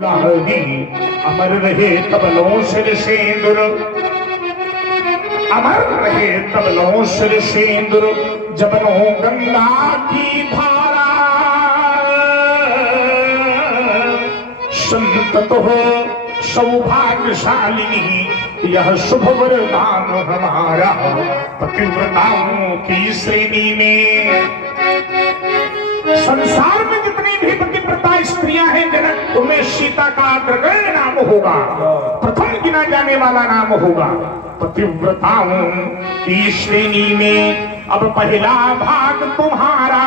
अमर रहे तबलों सिर सेंदुर, अमर रहे तबलों सिर सेंदुर, जबनो गंगा की धारा। संतत हो सौभाग्यशालिनी यह शुभ वरदान हमारा, पतिव्रताओं की श्रेणी में। संसार में जितनी भी पतिव्रता स्त्रियां हैं जनक, उनमें सीता का अग्रगण्य नाम होगा, प्रथम गिना जाने वाला नाम होगा पतिव्रताओं की श्रेणी में। अब पहला भाग तुम्हारा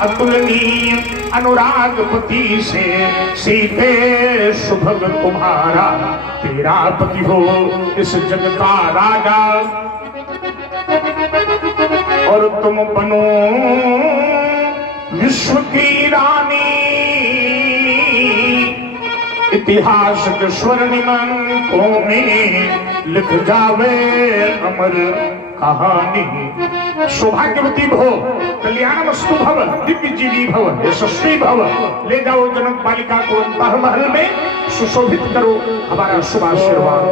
अतुलनीय अनुरागपति से, सीते सुभग तुम्हारा, तेरा पति हो इस जग का राजा, और तुम बनो विश्व की रानी। इतिहास के स्वर्णिम अंकों में लिख जावे अमर कहानी। सौभाग्यवती भव, कल्याणमस्तु भव, दिव्य जीवी भव, यशस्वी भव। ले जाओ जनक बालिका को अंतः महल में, सुशोभित करो हमारा शुभ आशीर्वाद।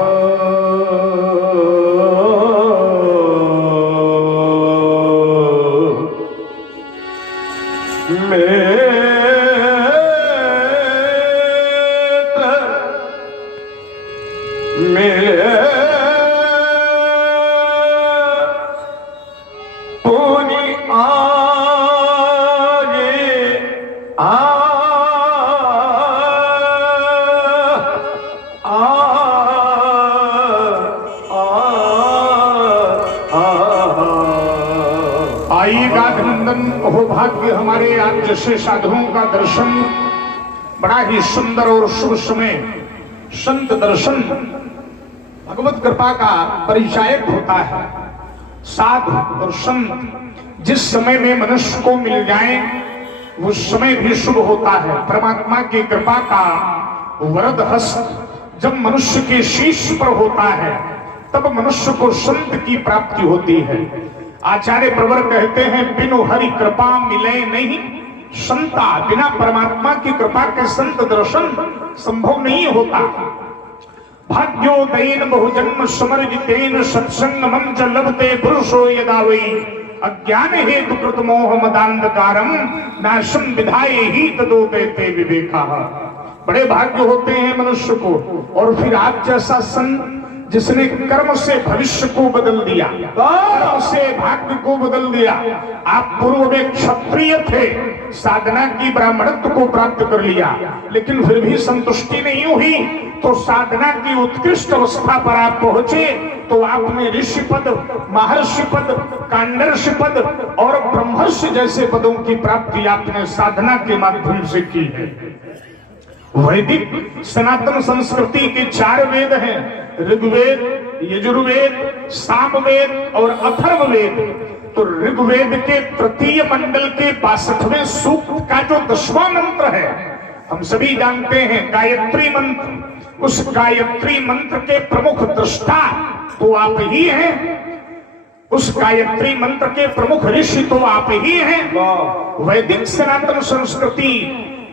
भाग्य हमारे आप जैसे साधुओं का दर्शन, बड़ा ही सुंदर और शुभ समय। संत दर्शन भगवत कृपा का परिचायक होता है। साधु और संत जिस समय में मनुष्य को मिल जाए, वो समय भी शुभ होता है। परमात्मा की कृपा का वरद हस्त जब मनुष्य के शीश पर होता है, तब मनुष्य को संत की प्राप्ति होती है। आचार्य प्रवर कहते हैं, बिनु हरि कृपा मिले नहीं संता। बिना परमात्मा की कृपा के संत दर्शन संभव नहीं होता। भाग्योदयेन बहुजन्म समर्जितेन सत्संग मंच लभते पुरुषो यदा वै, अज्ञान हेतु कृत मोह मदांधकारम नाशम विधाये ही तदोते ते विवेका। बड़े भाग्य होते हैं मनुष्य को। और फिर आप जैसा संत जिसने कर्म से भविष्य को बदल दिया, कर्म से भाग्य को बदल दिया। आप पूर्व में क्षत्रिय थे, साधना की ब्राह्मणत्व को प्राप्त कर लिया, लेकिन फिर भी संतुष्टि नहीं हुई, तो साधना की उत्कृष्ट अवस्था पर आप पहुंचे, तो आपने ऋषि पद, महर्षि पद, कांडर्षि पद और ब्रह्मर्षि जैसे पदों की प्राप्ति आपने साधना के माध्यम से की है। वैदिक सनातन संस्कृति के 4 वेद हैं, ऋग्वेद, यजुर्वेद, सामवेद और अथर्ववेद। तो ऋग्वेद के तृतीय मंडल के 62वें सूक्त का जो 10वां मंत्र है, हम सभी जानते हैं गायत्री मंत्र। उस गायत्री मंत्र के प्रमुख दृष्टा तो आप ही हैं, उस गायत्री मंत्र के प्रमुख ऋषि तो आप ही हैं। वैदिक सनातन संस्कृति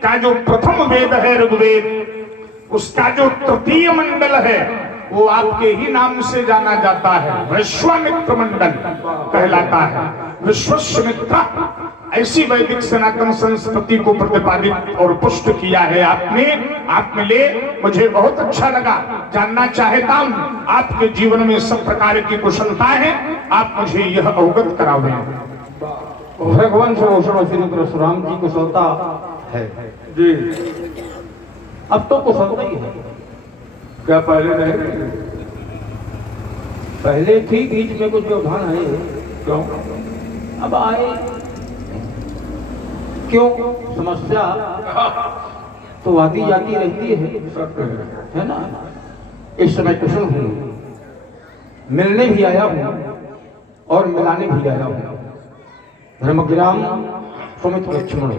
का जो प्रथम वेद है ऋग्वेद, उसका जो तृतीय मंडल है वो आपके ही नाम से जाना जाता है, विश्वामित्र मंडल कहलाता है। विश्वामित्र ऐसी वैदिक सनातन संस्कृति को प्रतिपादित और पुष्ट किया है आपने। आप मिले, मुझे बहुत अच्छा लगा। जानना चाहता हूँ आपके जीवन में सब प्रकार की कुशलता है, आप मुझे यह अवगत करावे। भगवान श्री परशुराम की कुशलता है जी। अब तो कुशलता ही है, क्या पहले नहीं? पहले थी, बीच में कुछ व्यवधान है। क्यों? अब आए क्यों? समस्या तो आती जाती रहती है ना। इस समय कुशल हूँ, मिलने भी आया हूँ और मिलाने भी आया हूँ। धर्मग्राम सुमित लक्ष्मण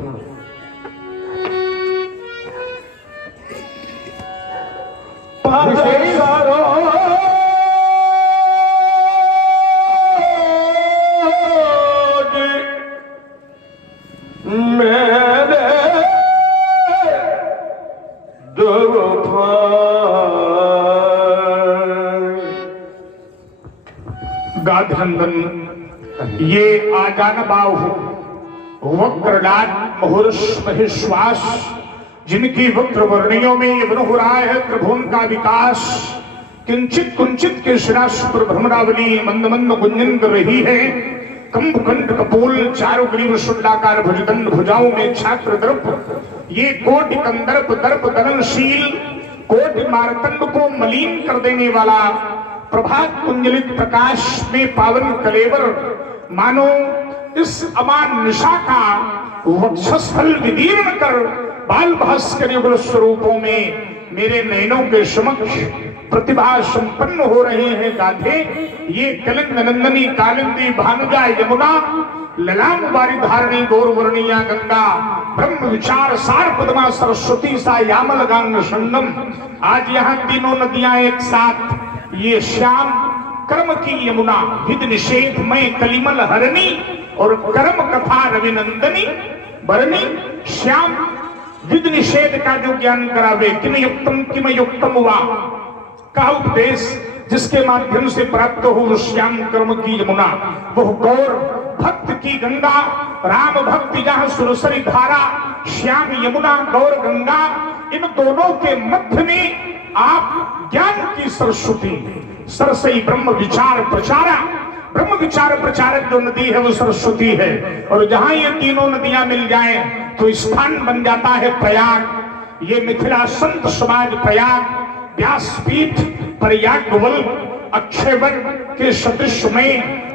गाधनंदन ये आजान बाहु वक्रलाट मुहुर्ष महेश्वास जिनकी वक्र वर्णियों में यवन हो रहा है त्रिभुवन का विकास किंचित कुंचित के शिराश पर भ्रमरावली मंद मंद गुंजन कर रही है। कंबकंठ कपोल चारों ग्रीव शुंडाकार भुजदंड भुजाओं में छात्र दर्प ये कोटि कंदर्प दर्प दलनशील कोटि मारतंड को मलिन कर देने वाला प्रभात कुंजलित प्रकाश में पावन कलेवर मानो इस अमान निशा का वक्षस्थल विदीर्ण कर बाल भास्कर युगल स्वरूपों में मेरे नयनों के समक्ष प्रतिभा संपन्न हो रहे हैं गाधे। ये कलिंद नंदनी कालिंदी भानुजा यमुना ललाम वारी धारणी गौरवर्णिया गंगा ब्रह्म विचार सार पद्मा सरस्वती सा यामल गांग संगम। आज यहाँ तीनों नदियां एक साथ ये श्याम कर्म की यमुना विद निषेध में कलिमल हरणी और कर्म कथा रविनंदनी बरनी श्याम विद निषेध का जो ज्ञान करावे किम युक्तम हुआ का उपदेश जिसके माध्यम से प्राप्त हो श्याम कर्म की यमुना वह गौर भक्त की गंगा राम भक्ति जहां सुरसरी धारा श्याम यमुना गौर गंगा इन दोनों के मध्य में आप ज्ञान की सरस्वती सरसई ब्रह्म विचार प्रचारा ब्रह्म विचार प्रचारक जो नदी है वो सरस्वती है। और जहां ये तीनों नदियां मिल जाएं तो स्थान बन जाता है प्रयाग। ये मिथिला संत समाज प्रयाग व्यासपीठ प्रयागवल अक्षयवट के सदृश में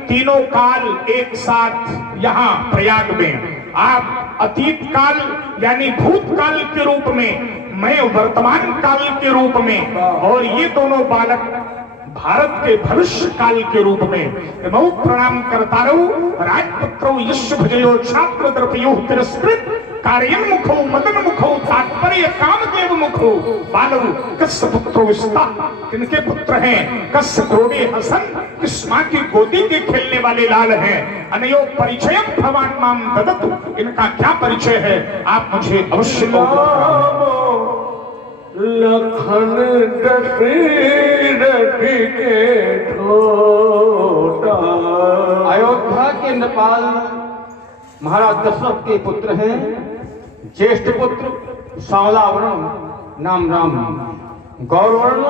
तीनों काल एक साथ यहाँ प्रयाग में आप अतीत काल यानी भूतकाल के रूप में मैं वर्तमान काल के रूप में और ये दोनों बालक भारत के भविष्य काल के रूप में मैं प्रणाम करता रहूं। राजपुत्रो यश भजयो छात्र द्रपयो तिरस्कृत कार्यन मुखो मदन मुखो तात्पर्य कामदेव मुखो बालव कस्य पुत्रो विस्ता किनके पुत्र हैं कस्य क्रोड़े हसन किस माँ की गोदी के खेलने वाले लाल हैं अनयो परिचय भगवान माम ददतु इनका क्या परिचय है आप मुझे अवश्य लखन दशरथ के छोटा अयोध्या के नेपाल महाराज दशरथ के पुत्र हैं ज्येष्ठ पुत्र सांवला वर्ण नाम राम गौर वर्ण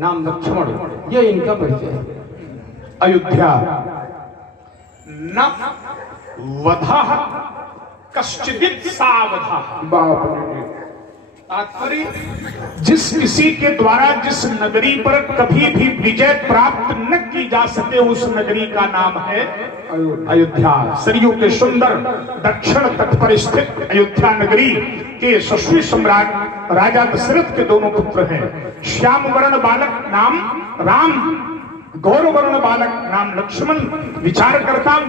नाम लक्ष्मण ये इनका परिचय है। अयोध्या न वधः कश्चिदित सावधः तात्पर्य जिस किसी के द्वारा जिस नगरी पर कभी भी विजय प्राप्त न की जा सके उस नगरी का नाम है अयोध्या। सरयू के सुंदर दक्षिण तट पर स्थित अयोध्या नगरी के यशस्वी सम्राट राजा दशरथ के दोनों पुत्र हैं। श्याम वर्ण बालक नाम राम गौर वर्ण बालक नाम लक्ष्मण। विचार करता हूं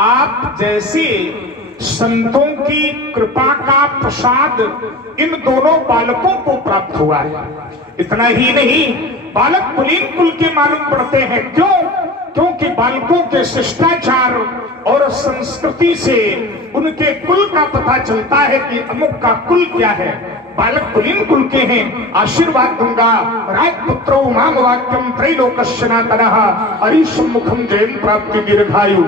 आप जैसे संतों की कृपा का प्रसाद इन दोनों बालकों को प्राप्त हुआ है। इतना ही नहीं बालक कुलीन कुल के मालूम पड़ते हैं। क्यों? क्योंकि बालकों के शिष्टाचार और संस्कृति से उनके कुल का पता चलता है कि अमुक का कुल क्या है। बालक कुलीन कुल के हैं। आशीर्वाद दूंगा राजपुत्रो माम वाक्यम त्रैलोकस्यनातनः अरिसम्मुखम जयं प्राप्ति दीर्घायु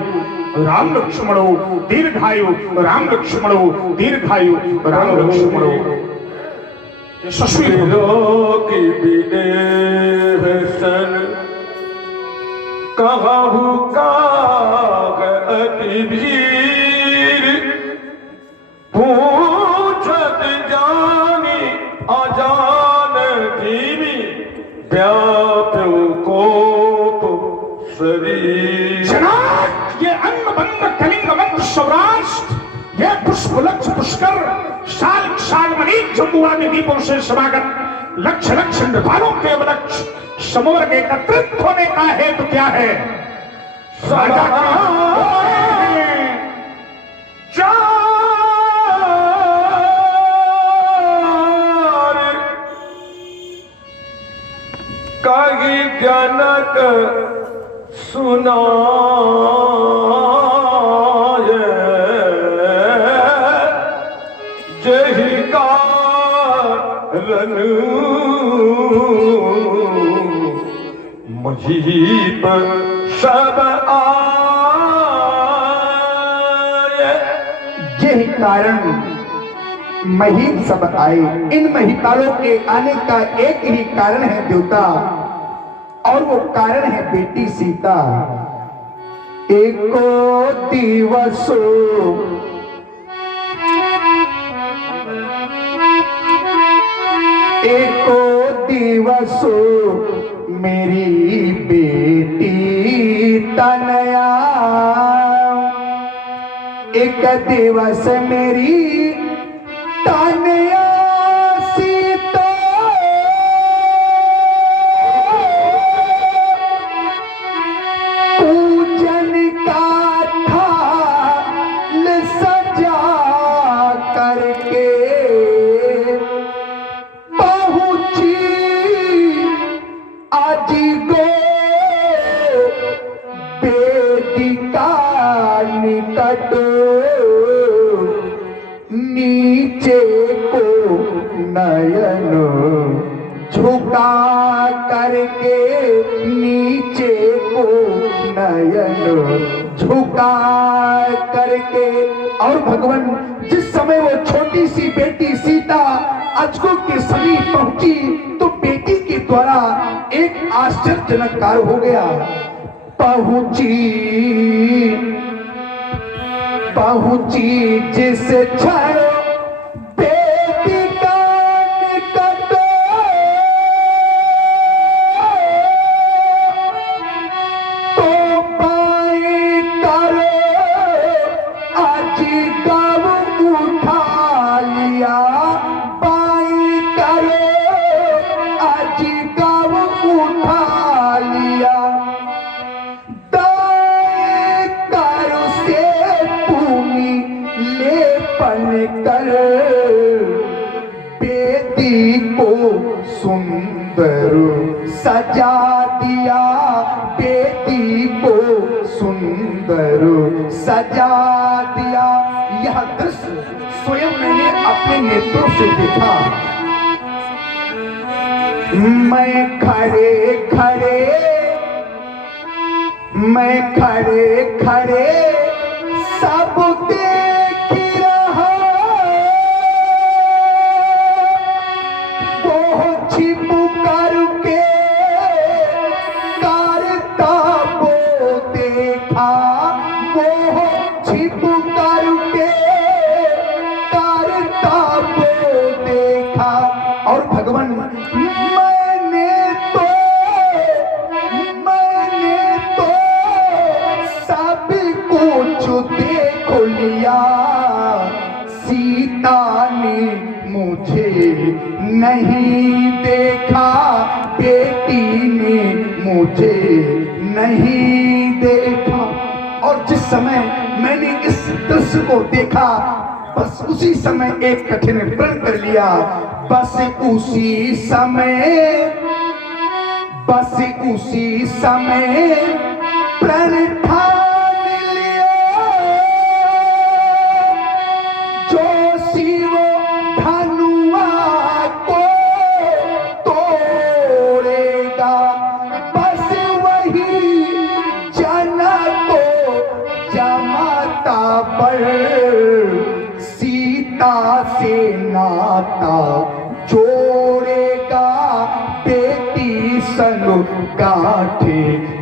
राम लक्ष्मणो दीर्घायु राम लक्ष्मणो दीर्घायु राम लक्ष्मणो। यशस्वी की विदेहसन कहु काग अति वीर पूछत जानी अजान जीवी व्याप्यो कोप शरीर। ये अन्न बंद कलिंग बंद सौराष्ट्र ये पुष्पलक्ष पुष्कर साल साल मनीक जम्बुआ में दीपों से समागत लक्ष लक्ष नृपालों के लक्ष समूह के एकत्रित होने का हेतु क्या है? राजा कागी जनक सुना जही का शरण महीप सब आए। यही कारण महीप सब आए। इन महिपालों के आने का एक ही कारण है देवता, और वो कारण है बेटी सीता। एको दिवसो एको दिवसो मेरी बेटी तनया, एक दिवस मेरी तनया सीता, पूजन का थाल सजा करके पहुंची आज गो वेदिका निकट, नीचे को नयन झुका करके, नीचे को नयन झुका करके। और भगवान जिस समय वो छोटी सी बेटी सीता अजगो के समीप पहुंची तो बेटी के द्वारा एक आश्चर्यजनक कार्य हो गया। पहुंची जिस क्षण वेदिका निकट, तो पाए करो आज गव उठा लिया, पाए करो आज गव उठा लिया, दाएं करो से भूमि लेपन कर, बेटी को सुंदर सजा दिया, बेटी को सुंदर सजा दिया। यह दृश्य स्वयं मैंने अपने नेत्रों से देखा। मैं खड़े खड़े सब देख रहा, वो छिप करके करता वो देखा, वो छिप करके करता वो देखा। और भगवान मैंने तो सब कुछ देख लिया, सीता ने मुझे नहीं देखा, बेटी ने मुझे नहीं देखा। और जिस समय मैंने इस दृश्य को देखा बस उसी समय एक कठिन प्रण कर लिया, बस उसी समय प्रण ठान लिया, जो शिव धनुआ को तोड़ेगा, बस वही जना को जमाता पर सीता से नाता जोड़ेगा, बेटी संग गांठे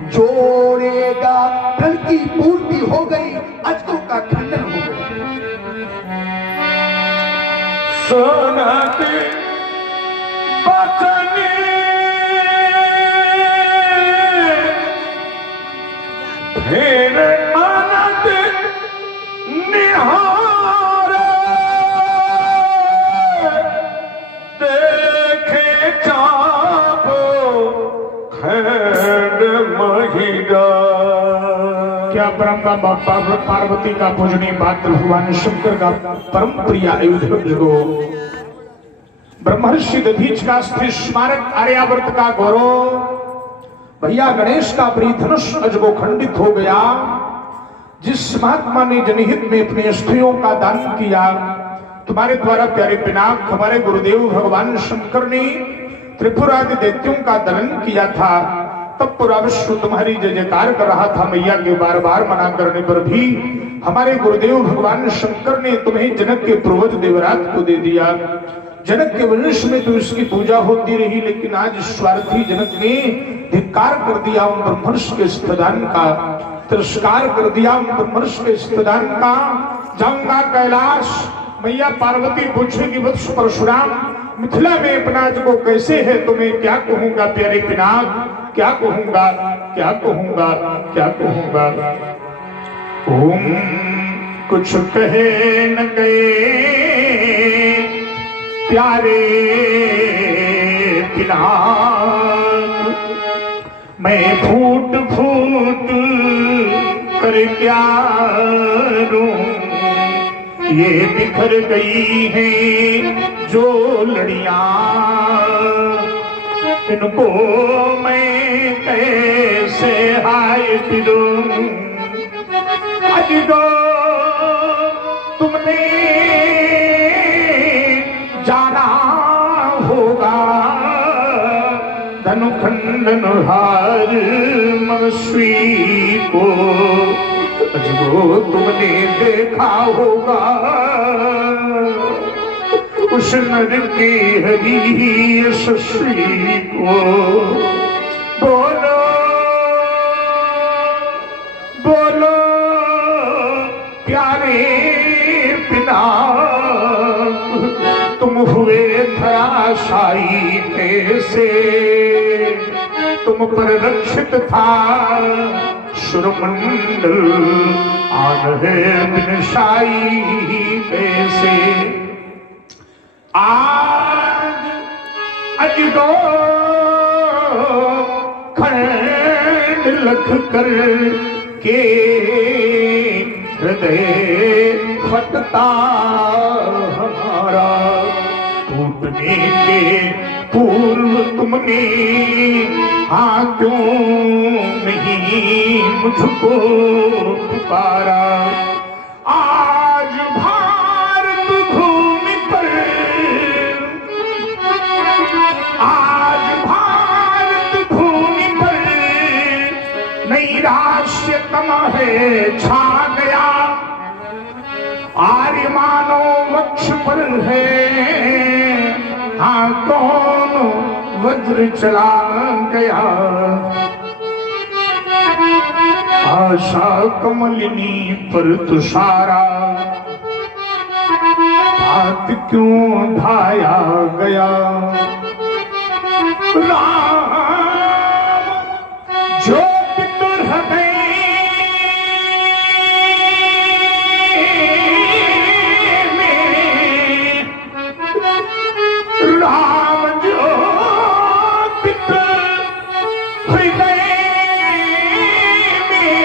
जोड़ेगा। प्रण की पूर्ति हो गई, अजगो का खंडन हो गया। सुनती बचनी फिर मनत निहार, देखे चापो खैर महिदा। क्या ब्रह्मा बाबा पार्वती का पूजनीय पात्र भगवान शंकर का परम प्रिय अयोध्या को ब्रह्मर्षि दधीच का स्थिर स्मारक आर्यावर्त का गौरव, भैया गणेश का प्रिय धनुष अजगो खंडित हो गया। जिस महात्मा ने जनहित में अपने स्त्रियों का दान किया तो तुम्हारे द्वारा प्यारे पिनाक हमारे गुरुदेव भगवान शंकर ने त्रिपुरादि दैत्यों का दलन किया था, तब पूरा विश्व तुम्हारी जय जयकार कर रहा था। मैया के बार बार मना करने पर भी हमारे गुरुदेव भगवान शंकर ने तुम्हें जनक के पूर्वज देवराज को दे दिया। जनक के वंश में तो इसकी पूजा होती रही, लेकिन आज स्वार्थी जनक ने धिक्कार कर दिया उन ब्रह्मर्ष के स्तदान का, तिरस्कार कर दिया उन ब्रह्मर्ष के स्तदान का। जाऊंगा कैलाश, मैया पार्वती पूछेगी वत्स परशुराम मिथिला में अपनाज को कैसे है, तुम्हें क्या कहूंगा प्यारे पिनाक, क्या कहूंगा, क्या कहूंगा, क्या कहूंगा। ओम कुछ कहे न गए प्यारे पिनाक, मैं फूट फूट कर क्या रूं, ये बिखर गई है जो लड़ियां, इनको मैं कैसे हाय दिलूं। अजगो तुमने जाना होगा धनुखंडन हार मनस्वी को, अजगो तुमने देखा होगा उस नर की हरी यशस्वी को। बोलो बोलो प्यारे पिनाक, तुम हुए धराशायी कैसे, तुम पर रक्षित था सुरमंडल, आन है बिनशाई कैसे। आज अजगो खंड लख कर के हृदय फटता हमारा, टूटने के पूर्व तुमने हाँ क्यों नहीं मुझको पुकारा। आज भारत भूमि पर, आज भारत भूमि पर नैराश्य तम है छा गया, आर्यमानो वक्ष पर है हाँ कौन वज्र चला गया। आशा कमलिनी पर तुषारा, हाथ क्यों ढाया गया। राम जो पितुर हृदय में, राम जो पितुर हृदय में,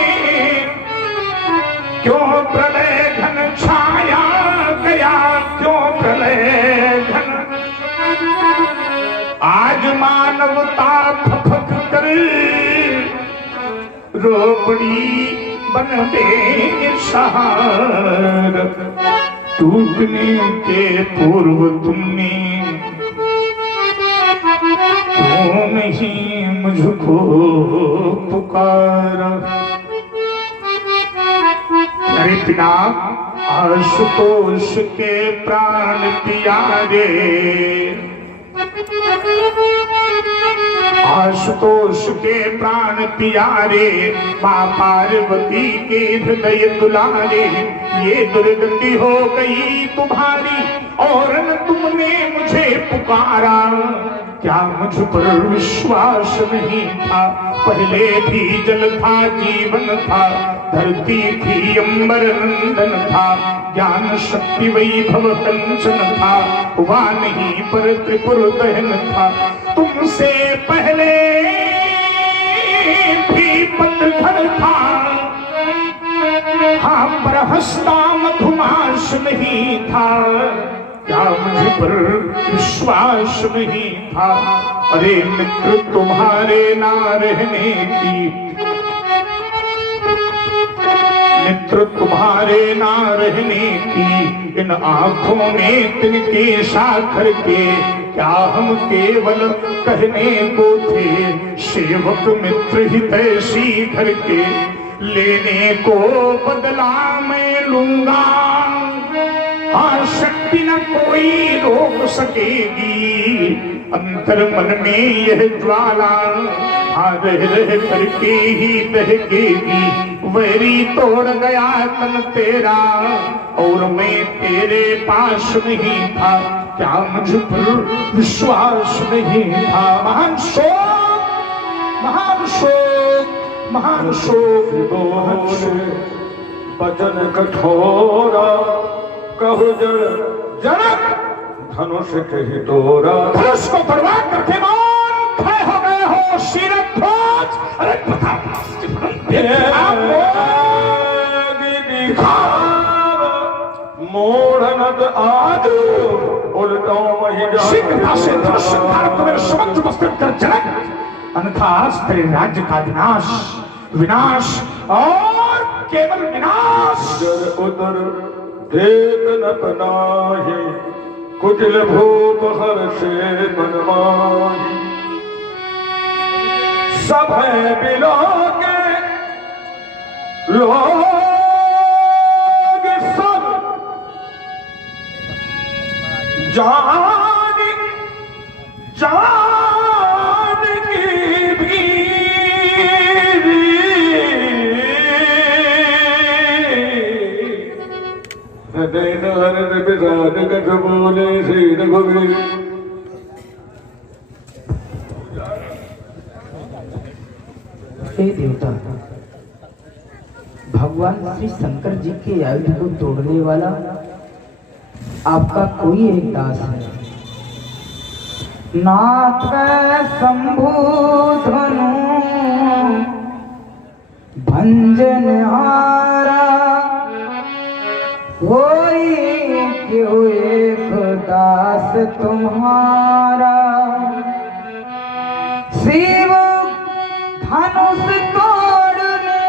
क्यों प्रलय घन छाया गया, क्यों प्रलय घन। आज मानवता फफक कर रोपड़ी बन बेसहार, टूटने के पूर्व तुमने क्यों नहीं मुझको पुकारा। अरे पिनाक आशुतोष के प्राण प्यारे, आशुतोष के प्राण प्यारे, माँ पार्वती के हृदय दुलारे, ये दुर्गति हो गई तुम्हारी और न तुमने मुझे पुकारा। क्या मुझ पर विश्वास नहीं था, पहले भी जल था जीवन था, धरती थी अंबर नंदन था, ज्ञान शक्ति वैभव कंचन था, हुआ नहीं पर त्रिपुर दहन था। तुमसे पहले भी पतझड़ था, हाँ पर हंसता मधुमास नहीं था। क्या मुझ पर विश्वास नहीं था। अरे मित्र तुम्हारे ना रहने की, मित्र तुम्हारे ना रहने की इन आंखों में तिनके साखर के क्या हम केवल कहने को थे, सेवक मित्र ही तैसी घर के लेने को बदला मैं लूंगा। हाँ शक्ति न कोई रोक सकेगी, अंतर मन में यह ज्वाला हाँ रह रह करके ही दहकेगी। वैरी तोड़ गया तन तेरा और मैं तेरे पास नहीं था, क्या मुझ पर विश्वास नहीं था। महान शोक, महान शोक, महान शोक, महान शोक। वचन कठोरा कहो जनक धनुष कही तोरा। धनुष को बर्बाद करके मान खड़े हो गए हो शीरध्वज। अरे पता मोड़नद आज उल्टो शीघ्रता से धनुष धारण को मेरे समक्ष उपस्थित कर जनक, अन्यथा आज तेरे राज्य का विनाश, विनाश और केवल विनाश। उतर देत न पनाही कुटिल भूप हर से मन माही। सब है बिलोगे लोग सब जान जान की भीरी कठ बोले श्री रघुवीर। हे देवता, भगवान श्री शंकर जी के आयुध को तोड़ने वाला आपका कोई एक दास है। नाथ शंभु धनु भंजन हारा, होई क्यों एक दास तुम्हारा। शिव धनुष तोड़ने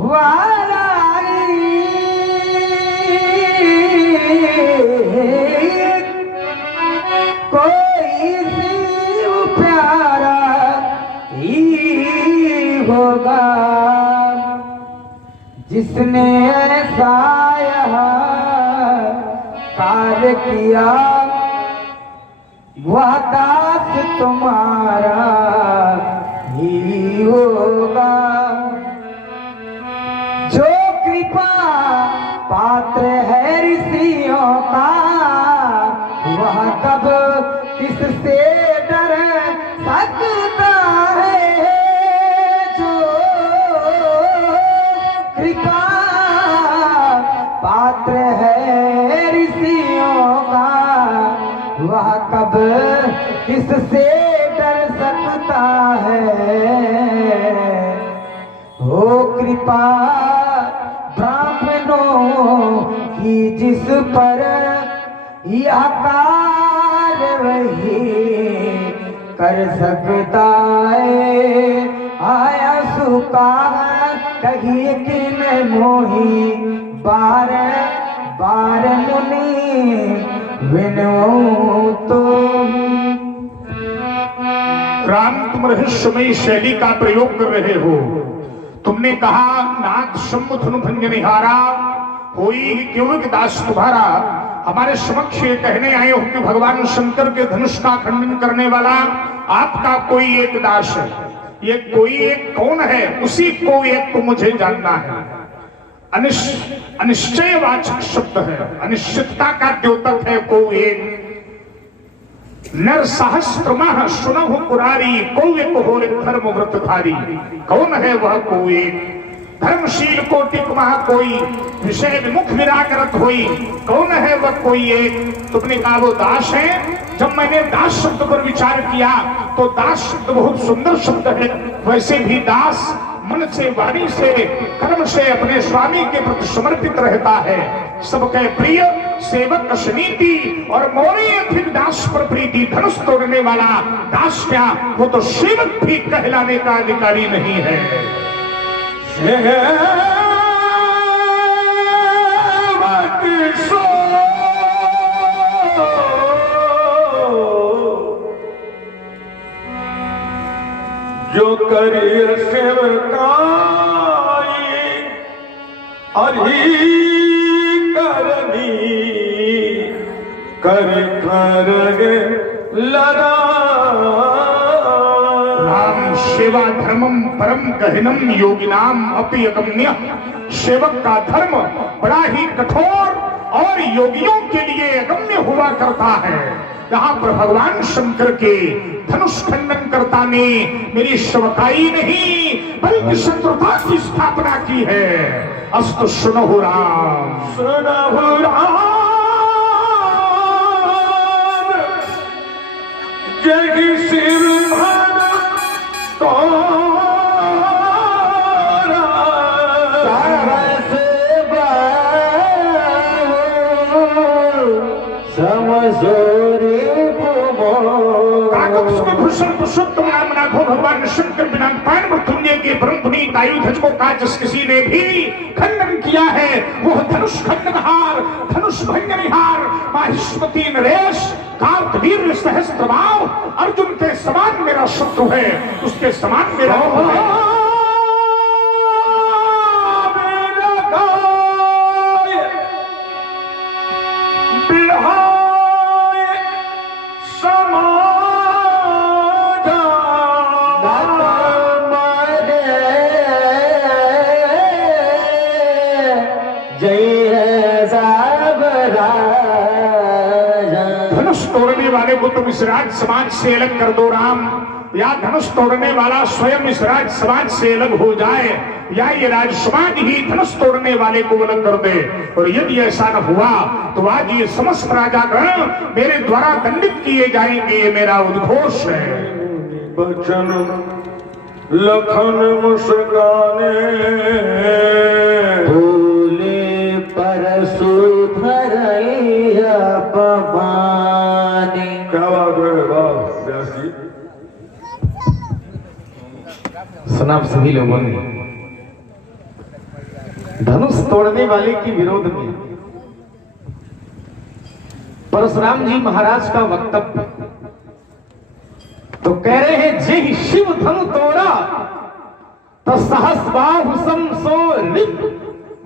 वाला कोई शिव प्यारा ही होगा, जिसने ऐसा कार्य किया वह दास तुम्हारा ही होगा। जो कृपा पात्र है ऋषियों का, वह कब किससे डर सकता है। जो कृपा पात्र है ऋषियों का, वह कब किससे डर सकता है। हो कृपा ब्राह्मणों की जिस पर यह कार्य कर सकता है। आया सुका कही किन मोही, बार बार मुनि विनो तो। राम, तुम रहस्यमयी शैली का प्रयोग कर रहे हो। तुमने कहा नाथ शंभु धनु भंजनिहारा, होई क्यों एक दास तुम्हारा। हमारे समक्ष ये कहने आए हो कि भगवान शंकर के धनुष का खंडन करने वाला आपका कोई एक दास है। ये कोई एक कौन है? उसी को एक को मुझे जानना है। अनिश्चयवाचक शब्द है, अनिश्चितता का द्योतक है। को एक नर सहस्त्रमः सुनहु पुरारी, को एक हो धर्म व्रतधारी। कौन है वह को एक? धर्मशील कोटि महा कोई, विषय विमुख विरागरत होई। कौन है वह कोई एक? तुमने कहा वो दास है। जब मैंने दास शब्द पर विचार किया तो दास शब्द बहुत सुंदर शब्द है। वैसे भी दास मन से, वाणी से, कर्म से अपने स्वामी के प्रति समर्पित रहता है। सबके प्रिय सेवक अशनीति और मोरे अधिक दास पर प्रीति। धनुष तोड़ने वाला दास क्या, वो तो सेवक भी कहलाने का अधिकारी नहीं है। करिय सेवकाई अरी करनी कर लड़ा राम सेवा धर्मम परम गहनम योगिनाम अपि अगम्य। सेवक का धर्म बड़ा ही कठोर और योगियों के लिए अगम्य हुआ करता है। यहाँ पर भगवान शंकर के धनुष खंडन कर्ता ने मेरी सेवकाई नहीं बल्कि शत्रुता की स्थापना की है। अस्तु सुनहु राम सुनहु राम जग शिव भगवान शंकर बिना पान मृत्युंजय के परम पुनीत आयुध को काज किसी ने भी खंडन किया है। वो धनुष खंडनहार धनुष भंजनहार माहिष्मती नरेश कार्तवीर सहस्त्रबाहु अर्जुन के समान मेरा शत्रु है, उसके समान मेरा है। वाले को तुम इस राज समाज से अलग कर दो राम, या धनुष तोड़ने वाला स्वयं इस राज समाज से अलग हो जाए, या ये राज समाज ही धनुष तोड़ने वाले को अलग कर दे। और यदि ऐसा न हुआ तो आज ये समस्त राजागण मेरे द्वारा दंडित किए जाएंगे, ये मेरा उद्घोष है। बचन लखन मुस्काने भूले परसु धरैया पवानी। क्या बात है वाह व्यास जी। सुना आप सभी लोगों ने धनुष तोड़ने वाले के विरोध में परशुराम जी महाराज का वक्तव्य। तो कह रहे हैं जे शिव धनु तोड़ा तो सहस बाहु सम सो रिप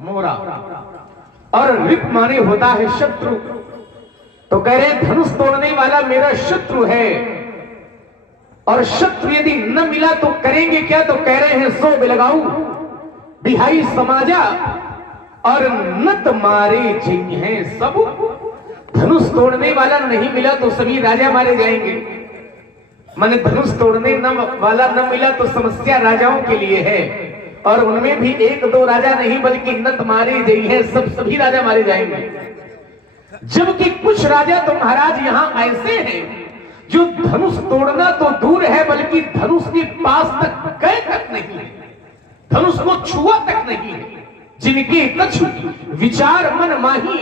मोरा, और रिप माने होता है शत्रु। तो कह रहे हैं धनुष तोड़ने वाला मेरा शत्रु है, और शत्रु यदि न मिला तो करेंगे क्या? तो कह रहे हैं सो बिलगाऊ बिहाई समाजा और नत मारे जिंग हैं सब। धनुष तोड़ने वाला नहीं मिला तो सभी राजा मारे जाएंगे। माने धनुष तोड़ने वाला न मिला तो समस्या राजाओं के लिए है, और उनमें भी एक दो राजा नहीं बल्कि नत मारे गई है सब, सभी राजा मारे जाएंगे। जबकि कुछ राजा तो महाराज यहाँ ऐसे हैं जो धनुष तोड़ना तो दूर है बल्कि धनुष के पास तक गए तक नहीं है, धनुष को छुआ तक नहीं है। जिनके कछु विचार मन माही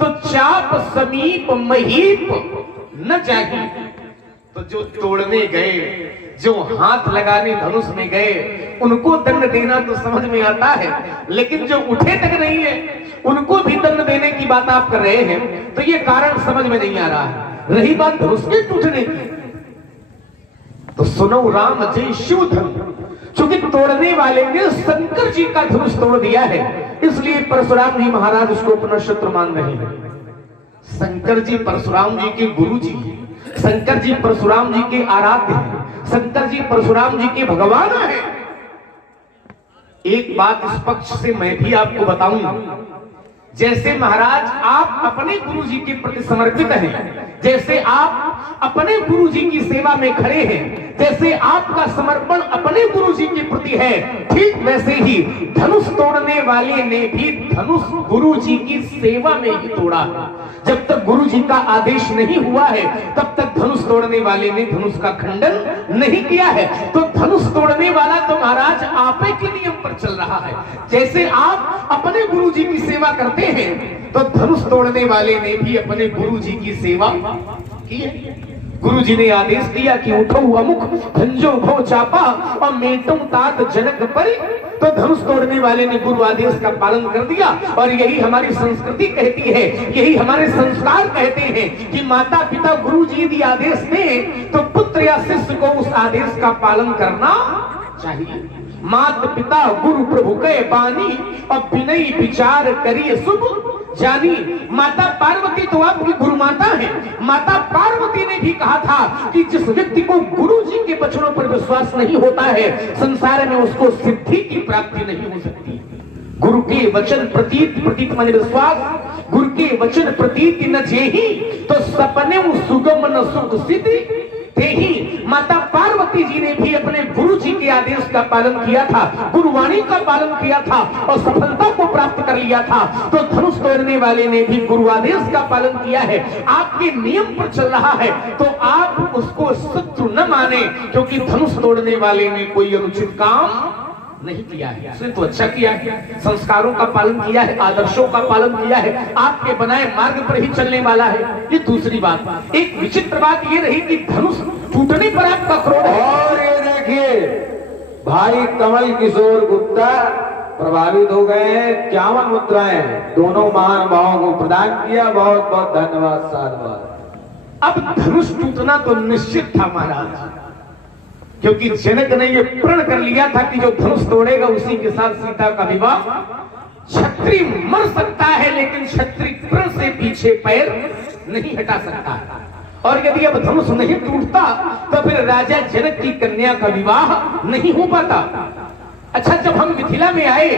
तो चाप समीप महीप न चाहिए। तो जो तोड़ने गए, जो हाथ लगाने धनुष में गए, उनको दंड देना तो समझ में आता है, लेकिन जो उठे तक नहीं है उनको भी दंड देने की बात आप कर रहे हैं, तो ये कारण समझ में नहीं आ रहा है। रही बात धनुष के टूटने की, तो सुनो राम जय शिव धनु, क्योंकि तोड़ने वाले ने शंकर जी का धनुष तोड़ दिया है, इसलिए परशुराम जी महाराज उसको अपना शत्रु मान रहे हैं। शंकर जी परशुराम जी के गुरु जी हैं, शंकर जी परशुराम जी के आराध्य हैं, शंकर जी परशुराम जी के भगवान हैं। एक बात इस पक्ष से मैं भी आपको बताऊंगा, जैसे महाराज आप अपने गुरु जी के प्रति समर्पित हैं, जैसे आप अपने गुरु जी की सेवा में खड़े हैं, जैसे आपका समर्पण अपने गुरु जी के प्रति है, ठीक वैसे ही धनुष तोड़ने वाले ने भी धनुष गुरु जी की सेवा में ही तोड़ा है। जब तक गुरु जी का आदेश नहीं हुआ है तब तक धनुष तोड़ने वाले ने धनुष का खंडन नहीं किया है। तो धनुष तोड़ने वाला तो महाराज आपे के नियम पर चल रहा है। जैसे आप अपने गुरु जी की सेवा करते हैं तो धनुष तोड़ने वाले ने भी अपने गुरु जी की सेवा की है। गुरु जी ने आदेश दिया कि उठो अमुख भंजो भो चापा और मेटो तात जनक पर, तो धनुष तोड़ने वाले ने गुरु आदेश का पालन कर दिया। और यही हमारी संस्कृति कहती है, यही हमारे संस्कार कहते हैं कि माता पिता गुरु जी यदि आदेश दें तो पुत्र या शिष्य को उस आदेश का पालन करना चाहिए। मात पिता गुरु प्रभु के बानी, और विनयी विचार करिए शुभ जानी। माता पार्वती तो आपकी गुरु माता है। माता पार्वती ने भी कहा था कि जिस व्यक्ति को गुरु जी के वचनों पर विश्वास नहीं होता है, संसार में उसको सिद्धि की प्राप्ति नहीं हो सकती। गुरु के वचन प्रतीत, प्रतीत माने विश्वास, गुरु के वचन प्रतीत न जेहि, तो सपने सुगम न सुख सिद्धि तेहि। माता पार्वती जी ने भी अपने गुरु जी के आदेश का पालन किया था, गुरुवाणी का पालन किया था और सफलता को प्राप्त कर लिया था। तो धनुष तोड़ने वाले ने भी गुरु आदेश का पालन किया है, आपके नियम पर चल रहा है, तो आप उसको शत्रु न माने, क्योंकि धनुष तोड़ने वाले ने कोई अनुचित काम नहीं किया है, उसने तो अच्छा किया है, संस्कारों का पालन किया है, आदर्शों का पालन किया है, आपके बनाए मार्ग पर ही चलने वाला है। ये दूसरी बात। एक विचित्र बात ये रही कि धनुष टूटने पर आपका क्रोध है। और ये देखिए भाई कमल किशोर गुप्ता प्रभावित हो गए हैं, 51 मुद्राएं दोनों महानुभावों को प्रदान किया। बहुत बहुत धन्यवाद, साधुवाद। अब धनुष टूटना तो निश्चित था महाराज, क्योंकि जनक ने ये प्रण कर लिया था कि जो धनुष तोड़ेगा उसी के साथ सीता का विवाह। क्षत्रिय मर सकता है, लेकिन क्षत्रिय प्रण से पीछे पैर नहीं हटा सकता। और यदि अब धनुष नहीं टूटता तो फिर राजा जनक की कन्या का विवाह नहीं हो पाता। अच्छा, जब हम मिथिला में आए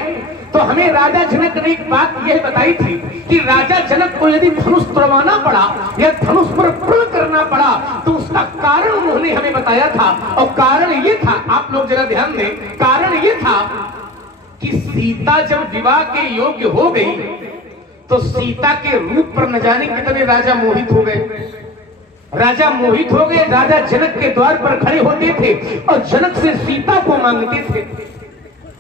तो हमें राजा जनक ने एक बात यह बताई थी कि राजा जनक को यदि धनुष तोड़वाना पड़ा या धनुष पर प्रण करना पड़ा तो उसका कारण उन्होंने हमें बताया था। और कारण ये था, आप लोग जरा ध्यान दें, कारण ये था कि सीता जब विवाह के योग्य हो गई तो सीता के रूप पर न जाने कितने राजा मोहित हो गए। राजा मोहित हो गए, राजा जनक के द्वार पर खड़े होते थे और जनक से सीता को मांगते थे,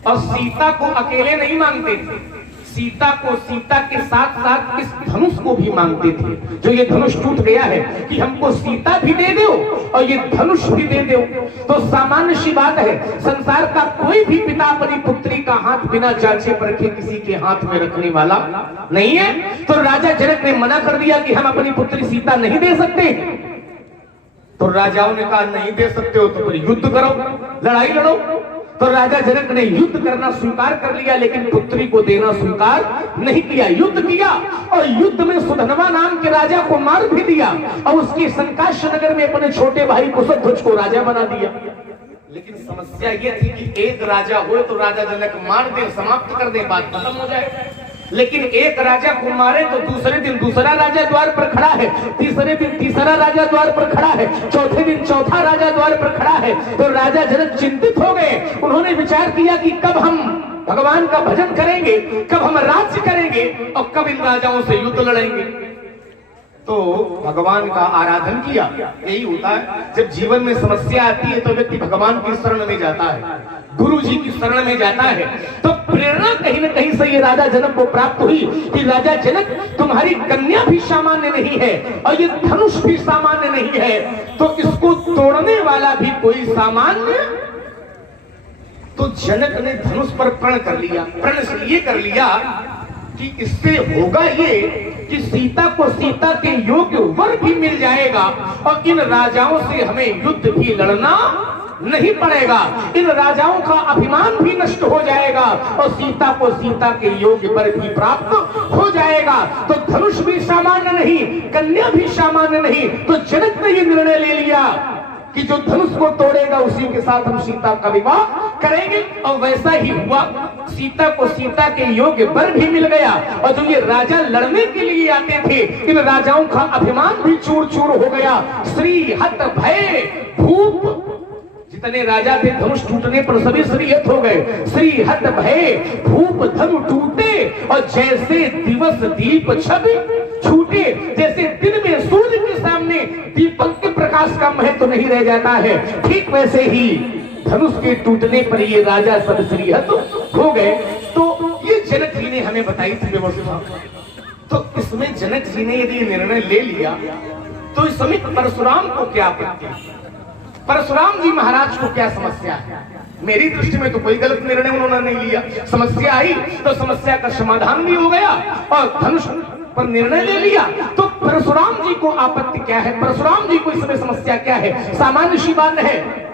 और सीता को अकेले नहीं मांगते थे, सीता को सीता के साथ साथ इस धनुष को भी मांगते थे। जो ये धनुष टूट गया है कि हमको सीता भी दे दो और ये धनुष भी दे दो। तो सामान्य सी बात है, संसार का कोई भी पिता अपनी पुत्री का हाथ बिना जांचे परखे किसी के हाथ में रखने वाला नहीं है। तो राजा जनक ने मना कर दिया कि हम अपनी पुत्री सीता नहीं दे सकते। तो राजाओं ने कहा नहीं दे सकते हो तो फिर युद्ध करो, लड़ाई लड़ो। तो राजा जनक ने युद्ध करना स्वीकार कर लिया, लेकिन पुत्री को देना स्वीकार नहीं किया। युद्ध किया और युद्ध में सुधनवा नाम के राजा को मार भी दिया और उसकी संकाश्य नगर में अपने छोटे भाई कुशध्वज को राजा बना दिया। लेकिन समस्या यह थी कि एक राजा हो तो राजा जनक मार दे, समाप्त कर दे, बात खत्म हो जाए। लेकिन एक राजा को मारे तो दूसरे दिन दूसरा राजा द्वार पर खड़ा है, तीसरे दिन तीसरा राजा द्वार पर खड़ा है, चौथे दिन चौथा राजा द्वार पर खड़ा है। तो राजा जनक चिंतित हो गए। उन्होंने विचार किया कि कब हम भगवान का भजन करेंगे, कब हम राज्य करेंगे और कब इन राजाओं से युद्ध लड़ेंगे। तो भगवान का आराधन किया। यही होता है, जब जीवन में समस्या आती है तो व्यक्ति भगवान की शरण में जाता है, गुरु जी की शरण में जाता है। तो प्रेरणा कहीं न कहीं से ये राजा जनक को प्राप्त हुई कि राजा जनक, तुम्हारी कन्या भी सामान्य नहीं है और ये धनुष भी सामान्य नहीं है, तो इसको तोड़ने वाला भी कोई सामान्य। तो जनक ने धनुष पर प्रण कर लिया। प्रण इसलिए कर लिया कि इससे होगा ये कि सीता को सीता के योग्य वर भी मिल जाएगा और इन राजाओं से हमें युद्ध भी लड़ना नहीं पड़ेगा, इन राजाओं का अभिमान भी नष्ट हो जाएगा और सीता को सीता के योग्य वर भी प्राप्त हो जाएगा। तो धनुष भी सामान्य नहीं, कन्या भी सामान्य नहीं। तो जनक ने ये निर्णय ले लिया कि जो धनुष को तोड़ेगा उसी के साथ हम सीता का विवाह करेंगे। और वैसा ही हुआ, सीता को सीता के योग्य वर भी मिल गया और जो ये राजा लड़ने के लिए आते थे, इन राजाओं का अभिमान भी चूर चूर हो गया। श्री हत भय भूप, जितने राजा थे धनुष टूटने पर सभी श्रीहत हो गए। श्री हत भय भूप धनु टूटे और जैसे दिवस दीप छवि छूटे, जैसे दिन में सूर्य के सामने दीपक के प्रकाश का महत्व नहीं रह जाता है, ठीक वैसे ही धनुष के टूटने पर ये राजा सब श्रीहत हो गए। तो ये जनक जी ने हमें बताई थी व्यवस्था। तो इसमें जनक जी ने यदि निर्णय ले लिया तो इस समय परशुराम को क्या आपत्ति, परशुराम जी महाराज को क्या समस्या है? मेरी दृष्टि में तो कोई गलत निर्णय उन्होंने नहीं लिया। समस्या आई तो समस्या का समाधान भी हो गया और धनुष पर निर्णय ले लिया। तो परशुराम जी को आपत्ति क्या है? परशुराम जी को इस समय समस्या क्या है? सामान्य सी बात है।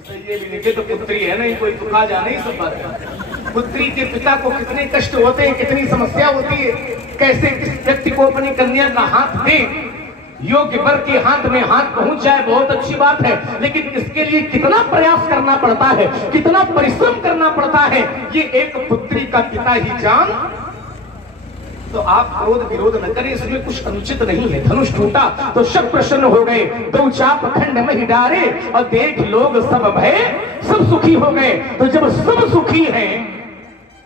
ये भी नहीं तो पुत्री है नहीं, कोई तो खा जा नहीं सब बात है। पुत्री के पिता को कितने कष्ट होते हैं, कितनी समस्या होती है, कैसे किस व्यक्ति को अपनी कन्या का हाथ दे, योग्य वर के हाथ में हाथ पहुंच जाए, बहुत अच्छी बात है, लेकिन इसके लिए कितना प्रयास करना पड़ता है, कितना परिश्रम करना पड़ता है, ये एक पुत्री का पिता ही जान। तो आप क्रोध विरोध न करें, इसमें कुछ अनुचित नहीं है। धनुष टूटा तो सब प्रसन्न हो गए, दो चाप खंड में ही डारे और देख लोग सब भय, सब सुखी हो गए। तो जब सब सुखी हैं,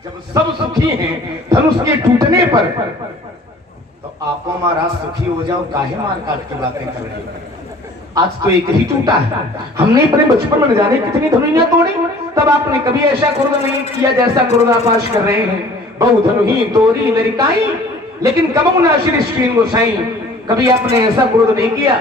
जब सब सुखी हैं धनुष के टूटने पर, तो आप महाराज सुखी हो जाओ, काहे मार काट की बातें कर रहे हो। आज तो एक ही टूटा है, हमने अपने बचपन में न जाने कितनी धनुइयां तोड़ी, तब आपने कभी ऐसा क्रोध नहीं किया जैसा क्रोध आप आज कर रहे हैं। बहु धनुही तोरी लरिकाई, लेकिन कबहु न श्री स्क्रीन गोसाई, कभी आपने ऐसा क्रोध नहीं किया।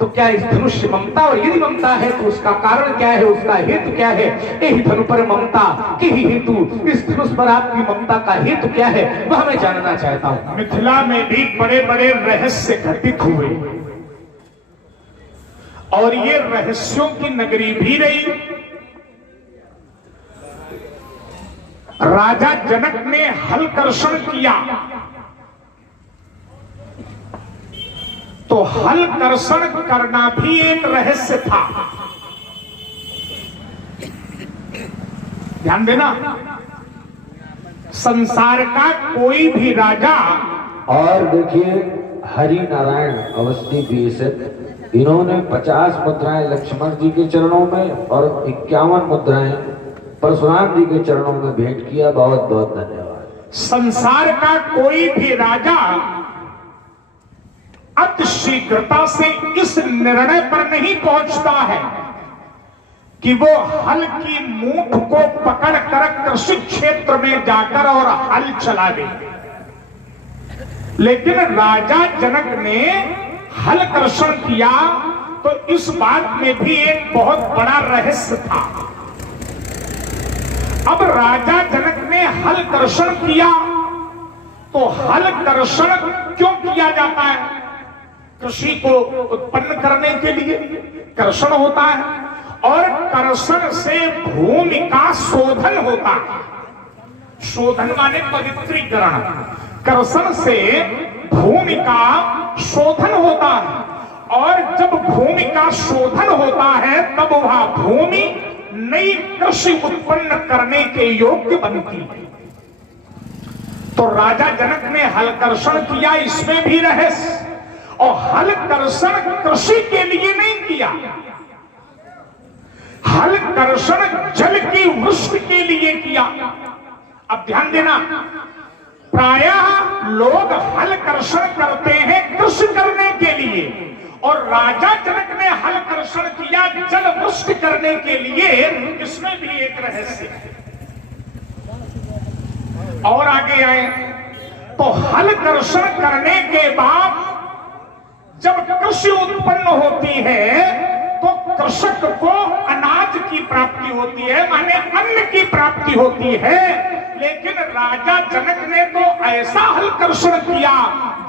तो क्या इस धनुष से ममता, और यदि ममता है तो उसका कारण क्या है, उसका हेतु क्या है। यही धनु पर ममता की हेतु, इस धनुष पर आपकी ममता का हेतु क्या है, वह मैं जानना चाहता हूं। मिथिला में भी बड़े बड़े रहस्य घटित हुए और ये रहस्यों की नगरी भी रही। राजा जनक ने हलकर्षण किया तो हलकर्षण करना भी एक रहस्य था। ध्यान देना, संसार का कोई भी राजा, और देखिए हरि नारायण अवस्थी बीएसएफ, इन्होंने 50 मुद्राएं लक्ष्मण जी के चरणों में और 51 मुद्राएं परशुराम जी के चरणों में भेंट किया। बहुत बहुत धन्यवाद। संसार का कोई भी राजा अतिशीघ्रता से इस निर्णय पर नहीं पहुंचता है कि वो हल की मूठ को पकड़कर कृषि क्षेत्र में जाकर और हल चलावे, लेकिन राजा जनक ने हल कर्षण किया तो इस बात में भी एक बहुत बड़ा रहस्य था। अब राजा जनक ने हल कर्षण किया तो हल कर्षण क्यों किया जाता है? कृषि को उत्पन्न करने के लिए कर्षण होता है, और कर्षण से भूमि का शोधन होता है। शोधन माने पवित्रीकरण, कर्षण से भूमि का शोधन होता है, और जब भूमि का शोधन होता है तब वह भूमि नई कृषि उत्पन्न करने के योग्य बनती है। तो राजा जनक ने हलकर्षण किया, इसमें भी रहस्य। और हलकर्षण कृषि के लिए नहीं किया, हलकर्षण जल की वृष्टि के लिए किया। अब ध्यान देना, प्रायः लोग हलकर्षण करते हैं कृषि करने के लिए, और राजा जनक ने हलकर्षण किया जल वृष्टि करने के लिए। इसमें भी एक रहस्य है। और आगे आए तो हलकर्षण करने के बाद जब कृषि उत्पन्न होती है तो कृषक को अनाज की प्राप्ति होती है, माने अन्न की प्राप्ति होती है। लेकिन राजा जनक ने तो ऐसा हलकर्षण किया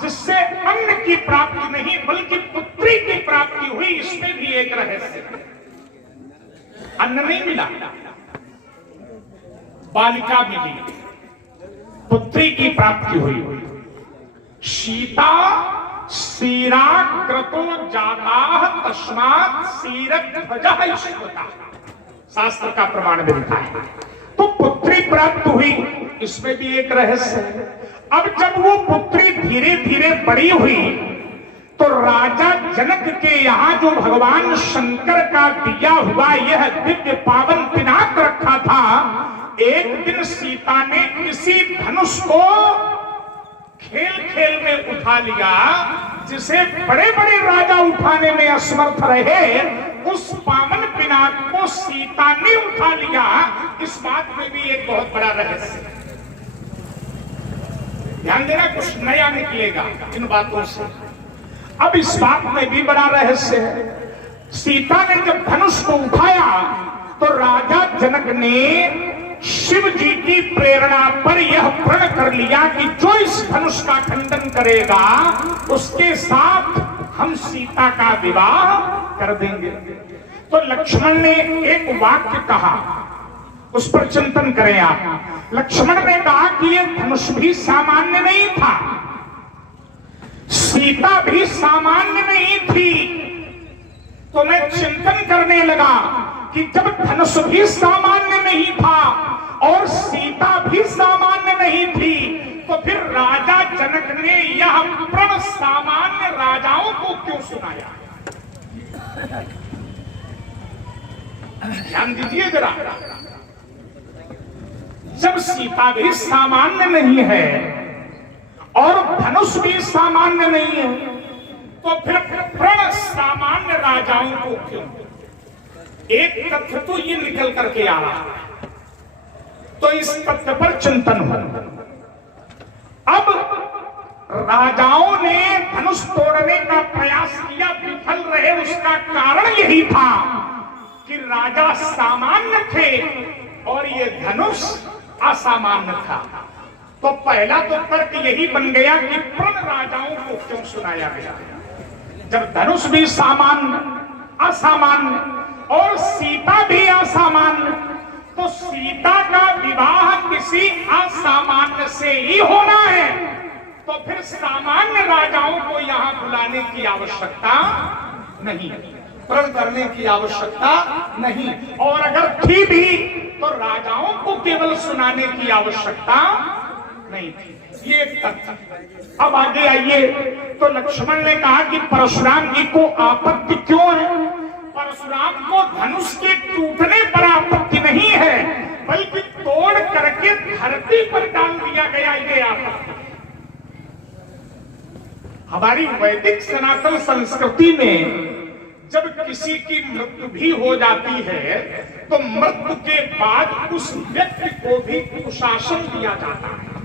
जिससे अन्न की प्राप्ति नहीं बल्कि पुत्री की प्राप्ति हुई। इसमें भी एक रहस्य, अन्न नहीं मिला, बालिका मिली, पुत्री की प्राप्ति हुई। सीता सीराकृतो जाता तस्मात् सीरध्वजः ईश्वरः, शास्त्र का प्रमाण मिलता है। तो पुत्री प्राप्त हुई, इसमें भी एक रहस्य है। अब जब वो पुत्री धीरे धीरे बड़ी हुई तो राजा जनक के यहाँ जो भगवान शंकर का दिया हुआ यह दिव्य पावन पिनाक रखा था, एक दिन सीता ने इसी धनुष को खेल खेल में उठा लिया, जिसे बड़े बड़े राजा उठाने में असमर्थ रहे, उस पावन पिनाक को सीता ने उठा लिया। इस बात में भी एक बहुत बड़ा रहस्य है। ध्यान देना, कुछ नया निकलेगा इन बातों से। अब इस बात में भी बड़ा रहस्य है। सीता ने जब धनुष को उठाया तो राजा जनक ने शिव जी की प्रेरणा पर यह प्रण कर लिया कि जो इस धनुष का खंडन करेगा उसके साथ हम सीता का विवाह कर देंगे। तो लक्ष्मण ने एक वाक्य कहा, उस पर चिंतन करें आप। लक्ष्मण ने कहा कि ये धनुष भी सामान्य नहीं था, सीता भी सामान्य नहीं थी। तो मैं चिंतन करने लगा कि जब धनुष भी सामान्य नहीं था और सीता भी सामान्य नहीं थी, तो फिर राजा जनक ने यह प्रण सामान्य राजाओं को क्यों सुनाया? ध्यान दीजिए जरा, जब सीता भी सामान्य नहीं है और धनुष भी सामान्य नहीं है, तो फिर प्रण सामान्य राजाओं को क्यों? एक तथ्य तो ये निकल करके आ रहा है, तो इस तथ्य पर चिंतन हो। अब राजाओं ने धनुष तोड़ने का प्रयास किया, विफल रहे। उसका कारण यही था कि राजा सामान्य थे और ये धनुष असामान्य था। तो पहला तो तर्क यही बन गया कि प्रण राजाओं को क्यों सुनाया गया? जब धनुष भी सामान्य, असामान्य और सीता भी असामान्य, तो सीता का विवाह किसी असामान्य से ही होना है। तो फिर सामान्य राजाओं को यहां बुलाने की आवश्यकता नहीं, प्रण करने की आवश्यकता नहीं, और अगर थी भी तो राजाओं को केवल सुनाने की आवश्यकता नहीं थी। ये एक तथ्य। अब आगे आइए, तो लक्ष्मण ने कहा कि परशुराम जी को आपत्ति क्यों है? परशुराम को धनुष के टूटने पर आपत्ति नहीं है, बल्कि तोड़ करके धरती पर डाल दिया गया ये आपत्ति। हमारी वैदिक सनातन संस्कृति में जब किसी की मृत्यु भी हो जाती है, तो मृत्यु के बाद उस व्यक्ति को भी कुशासन दिया जाता है।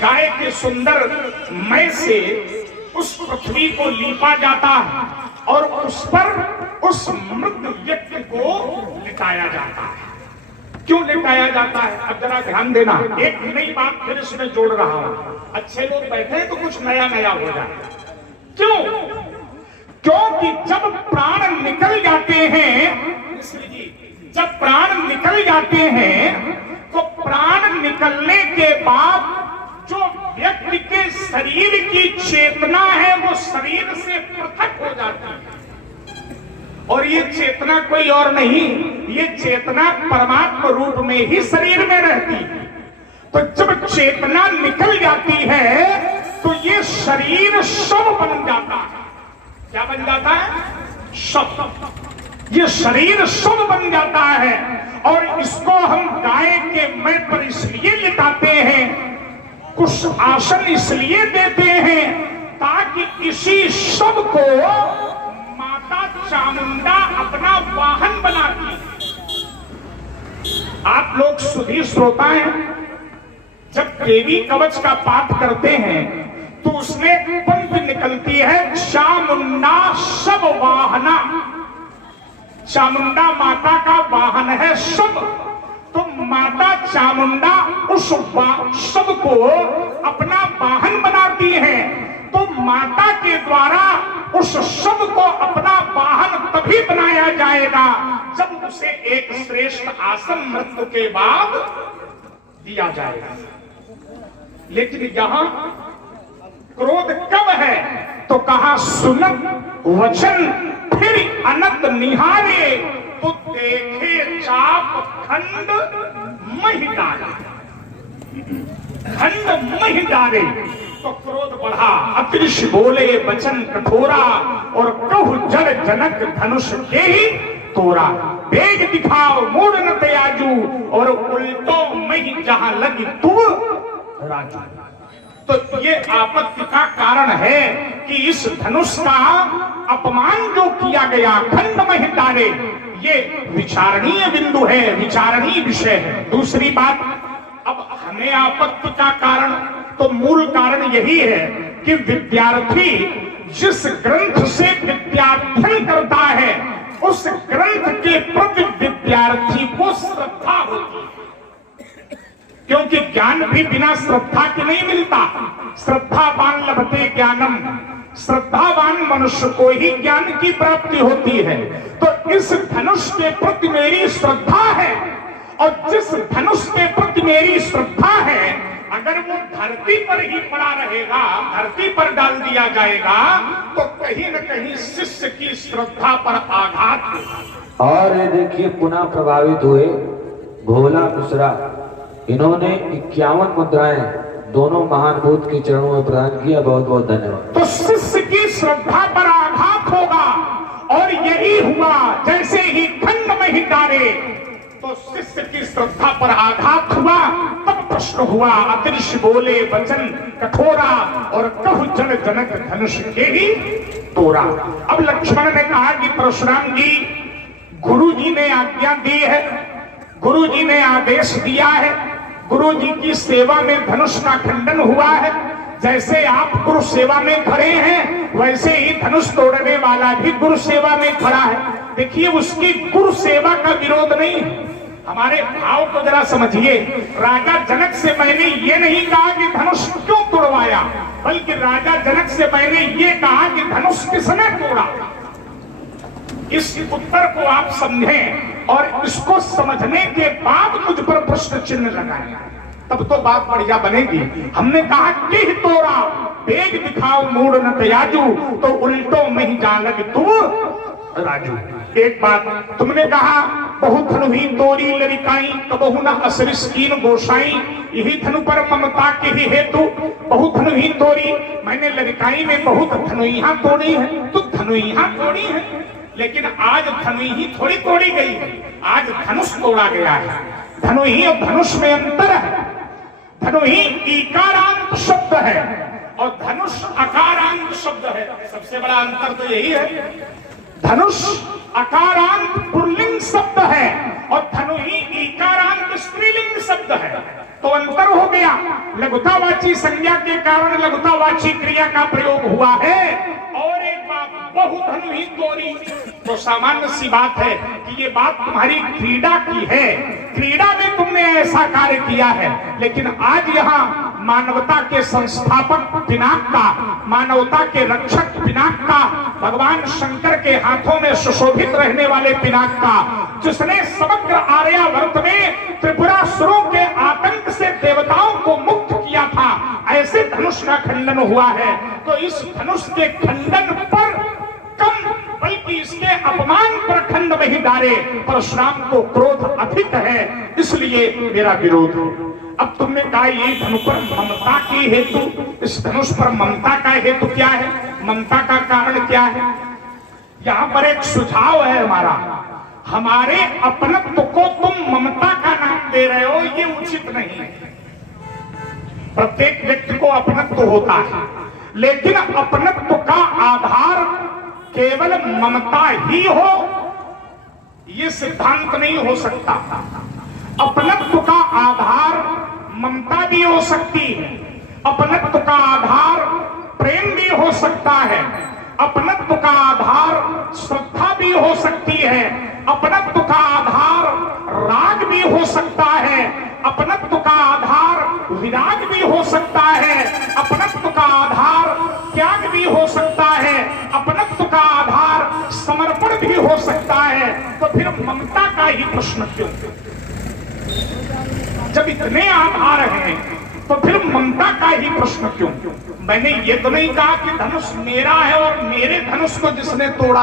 गाय के सुंदर मय से उस पृथ्वी को लीपा जाता है और उस पर उस मृत व्यक्ति को लिटाया जाता है। क्यों लिटाया जाता है? अब जरा ध्यान देना, एक नई बात फिर इसमें जोड़ रहा हूं। अच्छे लोग बैठे तो कुछ नया नया हो जाए। क्यों? क्योंकि जब प्राण निकल जाते हैं, जब प्राण निकल जाते हैं, तो प्राण निकलने के बाद जो व्यक्ति के शरीर की चेतना है वो शरीर से पृथक हो जाती है। और ये चेतना कोई और नहीं, ये चेतना परमात्मा रूप में ही शरीर में रहती है। तो जब चेतना निकल जाती है तो ये शरीर शव बन जाता है। क्या बन जाता है? शव। ये शरीर शव बन जाता है और इसको हम गाय के मय पर इसलिए लिटाते हैं, कुछ आसन इसलिए देते हैं ताकि इसी शव को माता चामुंडा अपना वाहन बनाती है। आप लोग सुधी श्रोता हैं, जब देवी कवच का पाठ करते हैं तो उसमें पंक्ति निकलती है, चामुंडा शव वाहना। चामुंडा माता का वाहन है शव, तो माता चामुंडा उस शव को अपना वाहन बनाती है। तो माता के द्वारा उस शव को अपना वाहन तभी बनाया जाएगा जब उसे एक श्रेष्ठ आसन मृत्यु के बाद दिया जाएगा। लेकिन यहां क्रोध कब है? तो कहा सुनत वचन फिर अनंत निहारे, तो देखे चाप खंड मही डाले। खंड मही डाले तो क्रोध बढ़ा, अतिश बोले वचन कठोरा, और कहु जड़ जनक धनुष के ही तोरा। वेग दिखाओ मूड न त्याजू, और उल्टो मही जहां लगी तू राजू। तो ये आपत्ति का कारण है कि इस धनुष का अपमान जो किया गया, खंड मही डाले, ये विचारणीय बिंदु है, विचारणीय विषय है। दूसरी बात, अब हमें आपत्ति का कारण, तो मूल कारण यही है कि विद्यार्थी जिस ग्रंथ से विद्याध्ययन करता है उस ग्रंथ के प्रति विद्यार्थी को श्रद्धा होती है। क्योंकि ज्ञान भी बिना श्रद्धा के नहीं मिलता। श्रद्धावान लभते ज्ञानम, श्रद्धावान मनुष्य को ही ज्ञान की प्राप्ति होती है। तो इस धनुष के प्रति मेरी श्रद्धा है, और जिस धनुष के प्रति मेरी श्रद्धा है, अगर वो धरती पर ही पड़ा रहेगा, धरती पर डाल दिया जाएगा, तो कहीं न कहीं शिष्य की श्रद्धा पर आघात होगा। और ये देखिए पुनः प्रभावित हुए भोला मिश्रा, इन्होंने 51 मुद्राएं दोनों महान भूत के चरणों में प्रदान किया। बहुत बहुत धन्यवाद। तो शिष्य की श्रद्धा पर आघात होगा, और यही हुआ। जैसे ही खंड में ही डाले तो शिष्य की श्रद्धा पर आघात हुआ। तब प्रश्न हुआ, अदृश्य बोले वचन कठोरा, और कहु जन जनक धनुष के ही तोड़ा। अब लक्ष्मण ने कहा कि परशुराम जी, गुरु जी ने आज्ञा दी है, गुरु जी ने आदेश दिया है, गुरु जी की सेवा में धनुष का खंडन हुआ है। जैसे आप गुरु सेवा में खड़े हैं, वैसे ही धनुष तोड़ने वाला भी गुरु सेवा में खड़ा है। देखिए, उसकी गुरु सेवा का विरोध नहीं है। हमारे भाव को जरा समझिए। राजा जनक से मैंने ये नहीं कहा कि धनुष क्यों तोड़वाया, बल्कि राजा जनक से मैंने ये कहा कि धनुष किसने तोड़ा। इस उत्तर को आप समझें, और इसको समझने के बाद मुझ पर प्रश्न चिन्ह लगाएं, तब तो बात बढ़िया बनेगी। हमने कहा कि तोड़ा बेग दिखाओ मूड न तयाजू, तो उल्टो में ही जा लग तू राजू। एक बात तुमने कहा, बहुत धनु ही तोरी लरिकाई, कबहु न असरिस कीन गोसाई, यही धनु पर ममता के ही हेतु बहुत धनु ही तोरी। मैंने लरिकाई में बहुत धनुइया तोड़ी है, तो धनुइया तोड़ी है, लेकिन आज धनु ही थोड़ी तोड़ी गई, आज धनुष तोड़ा गया है। धनु ही और धनुष में अंतर है। धनु ही इकारांत शब्द है, और धनुष अकारांत शब्द है। सबसे बड़ा अंतर तो यही है। धनुष अकारांत पुल्लिंग शब्द है, और धनु ही इकारांत स्त्रीलिंग शब्द है। तो अंतर हो गया। लघुतावाची संज्ञा के कारण लघुतावाची क्रिया का प्रयोग हुआ है। और एक बात, बहुधनु ही तोरी, तो सामान्य सी बात है कि ये बात तुम्हारी क्रीड़ा की है, क्रीड़ा में तुमने ऐसा कार्य किया है। लेकिन आज यहाँ मानवता के संस्थापक पिनाक का, मानवता के रक्षक पिनाक का, भगवान शंकर के हाथों में सुशोभित रहने वाले पिनाक का, जिसने समग्र आर्यावर्त में त्रिपुरासुरों के आतंक से देवताओं को मुक्त किया था, ऐसे धनुष का खंडन हुआ है। तो इस धनुष के खंडन पर कम, बल्कि इसके अपमान पर खंड में ही डाले। परशुराम को क्रोध अधिक है, इसलिए मेरा विरोध। अब तुमने कहा ये धनु पर ममता की हेतु, इस धनुष पर ममता का हेतु क्या है, ममता का कारण क्या है? यहाँ पर एक सुझाव है हमारा। हमारे अपनत्व को तुम ममता का नाम दे रहे हो, ये उचित नहीं है। प्रत्येक व्यक्ति को अपनत्व होता है, लेकिन अपनत्व का आधार केवल ममता ही हो, ये सिद्धांत नहीं हो सकता। अपनत्व का आधार ममता भी हो सकती है, अपनत्व का आधार प्रेम भी हो सकता है, अपनत्व का आधार श्रद्धा भी हो सकती है, अपनत्व का आधार राग भी हो सकता है, अपनत्व का आधार विराग भी हो सकता है, अपनत्व का आधार त्याग भी हो सकता है, अपनत्व का आधार समर्पण भी हो सकता है। तो फिर ममता का ही प्रश्न क्यों? जब इतने आधार हैं तो फिर ममता का ही प्रश्न क्यों? मैंने ये तो नहीं कहा कि धनुष मेरा है और मेरे धनुष को जिसने तोड़ा।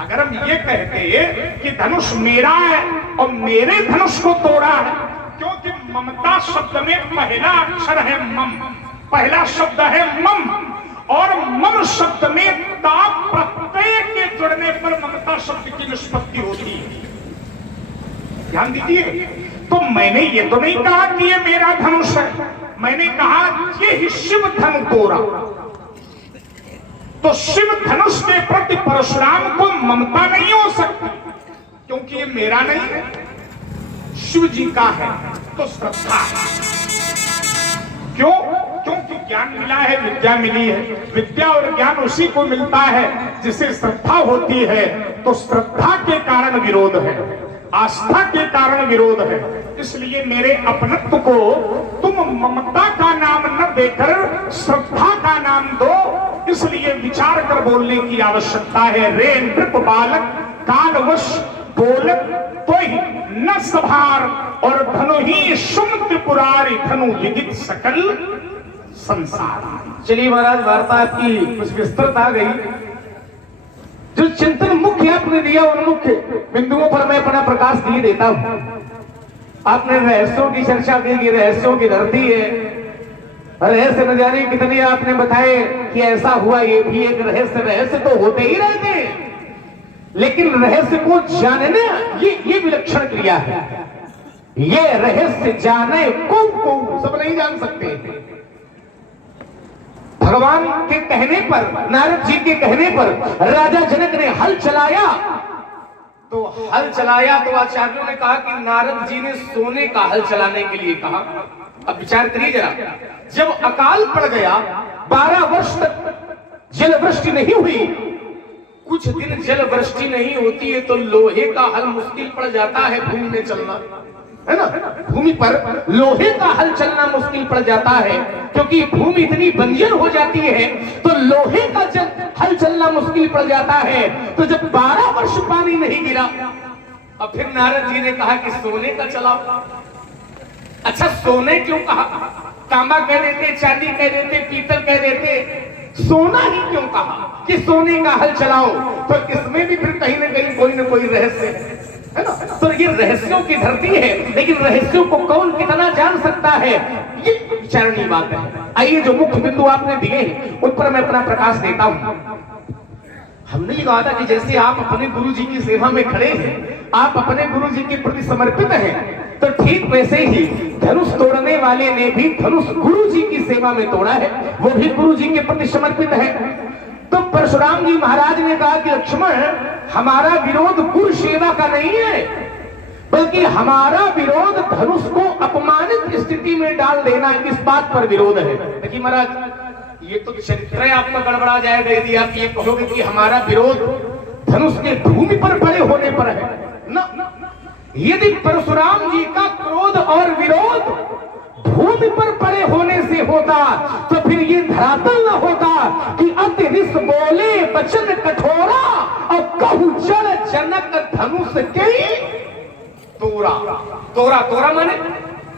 अगर हम ये कहते कि धनुष मेरा है और मेरे धनुष को तोड़ा है, क्योंकि ममता शब्द में पहला अक्षर है मम, पहला शब्द है मम, और मम शब्द में ता प्रत्यय के जुड़ने पर ममता शब्द की निष्पत्ति होती है। ध्यान दीजिए। तो मैंने ये तो नहीं कहा कि ये मेरा धनुष है, मैंने कहा ये ही शिव धनु तोड़ा। तो शिव धनुष के प्रति परशुराम को ममता नहीं हो सकती, क्योंकि ये मेरा नहीं है, शिव जी का है। तो श्रद्धा है। क्यों? क्योंकि ज्ञान मिला है, विद्या मिली है। विद्या और ज्ञान उसी को मिलता है जिसे श्रद्धा होती है। तो श्रद्धा के कारण विरोध है, आस्था के कारण विरोध है। इसलिए मेरे अपनत्व को तुम ममता का नाम न देकर श्रद्धा का नाम दो, इसलिए विचार कर बोलने की आवश्यकता है। रे नृप बालक कालवश बोलक तो ही न सभार, और धनु ही सुन त्रिपुरारी धनु विदित सकल संसार। चलिए महाराज, वार्ता आपकी कुछ विस्तृत आ गई। जो चिंतन मुख्य आपने दिया उन मुख्य बिंदुओं पर मैं अपना प्रकाश दिए देता हूं। आपने रहस्यों की चर्चा की कि रहस्यों की धरती है, रहस्य न जाने कितने आपने बताए कि ऐसा हुआ, ये भी एक रहस्य। रहस्य तो होते ही रहते हैं, लेकिन रहस्य को जानना ये विलक्षण क्रिया है। ये रहस्य जाने को सब नहीं जान सकते। भगवान के कहने पर, नारद जी के कहने पर राजा जनक ने हल चलाया, तो हल चलाया तो आचार्यों ने कहा कि नारद जी ने सोने का हल चलाने के लिए कहा। अब विचार करिए जरा, जब अकाल पड़ गया, 12 वर्ष तक जल वृष्टि नहीं हुई, कुछ दिन जल वृष्टि नहीं होती है तो लोहे का हल मुश्किल पड़ जाता है भूमि में चलना, है ना। भूमि पर लोहे का हल चलना मुश्किल पड़ जाता है, क्योंकि भूमि इतनी बंजर हो जाती है तो लोहे का हल चलना मुश्किल पड़ जाता है। तो जब 12 वर्ष पानी नहीं गिरा, अब फिर नारद जी ने कहा कि सोने का चलाओ। अच्छा, सोने क्यों कहा? तांबा कह देते, चांदी कह देते, पीतल कह देते, सोना ही क्यों कहा कि सोने का हल चलाओ? तो इसमें भी फिर कहीं ना कहीं कोई ना कोई रहस्य है ना। तो ये रहस्यों की धरती है, लेकिन रहस्यों को कौन कितना जान सकता है, ये विचारणीय बात है। आइए, जो मुख्य बिंदु आपने दिए हैं उन पर मैं अपना प्रकाश देता हूं। हमने ये कहा था कि जैसे आप अपने गुरु जी की सेवा में खड़े हैं, आप अपने गुरु जी के प्रति समर्पित हैं, तो ठीक वैसे ही धनुष तोड़ने वाले ने भी धनुष गुरु जी की सेवा में तोड़ा है, वो भी गुरु जी के प्रति समर्पित है। तो परशुराम जी महाराज ने कहा कि लक्ष्मण, हमारा विरोध गुरु सेवा का नहीं है, बल्कि हमारा विरोध धनुष को अपमानित स्थिति में डाल देना, इस बात पर विरोध है। देखिए महाराज, ये तो चरित्र आपका गड़बड़ा जाएगा यदि आप ये कहोगे कि हमारा विरोध धनुष के भूमि पर पड़े होने पर है ना। यदि परशुराम जी का क्रोध और विरोध भूमि पर पड़े होने से होता तो फिर ये धरातल न होता कि अति रिस बोले वचन कठोरा और कहू जल जनक धनुष के तोरा। तोरा तोरा माने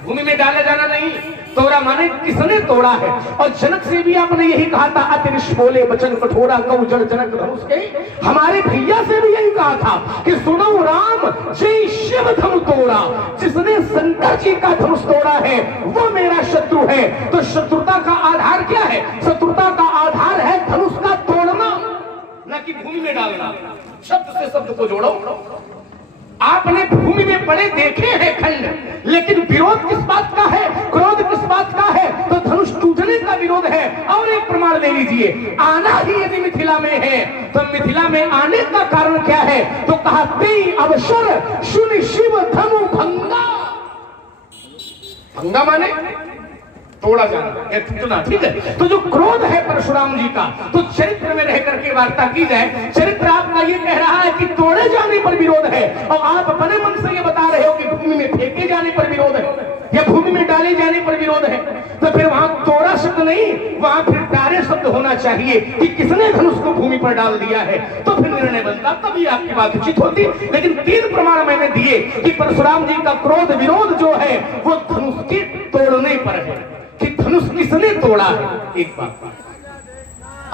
भूमि में डाला जाना नहीं, तोरा माने किसने तोड़ा है। और जनक से भी आपने यही कहा था, अतिरिश बोले वचन कठोरा कहू जल जनक धनुष के। हमारे भैया से भी यही कहा था कि सुनो राम जय शिव धनु तोड़ा। जिसने शंकर जी का धनुष तोड़ा है वो मेरा शत्रु है। तो शत्रुता का आधार क्या है? शत्रुता का आधार है धनुष का तोड़ना, न कि भूमि में डालना। शब्द से शब्द को जोड़ो। आपने भूमि में पड़े देखे हैं खंड, लेकिन विरोध किस बात का है, क्रोध किस बात का है? तो धनुष टूटने का विरोध है। और एक प्रमाण ले लीजिए, आना ही यदि मिथिला में है तो मिथिला में आने का कारण क्या है? तो कहा तेई अवसर सुनि शिव धनु भंगा। भंगा माने तोड़ा जाना या टूटना, ठीक है। तो जो क्रोध है परशुराम जी का, तो चरित्र में रह करके वार्ता की जाए। चरित्र आपका ये कह रहा है कि तोड़े जाने पर विरोध है, और आप अपने मन से ये बता रहे हो कि भूमि में फेंके जाने पर विरोध है या भूमि में डाले जाने पर विरोध है। तो फिर वहां तोड़ा शब्द नहीं, वहां फिर डाले शब्द होना चाहिए कि किसने धनुष को भूमि पर डाल दिया है, तो फिर निर्णय बनता, तभी आपकी बात उचित होती। लेकिन 3 प्रमाण मैंने दिए कि परशुराम जी का क्रोध विरोध जो है वो धनुष के तोड़ने पर है, कि धनुष किसने तोड़ा है। एक बात,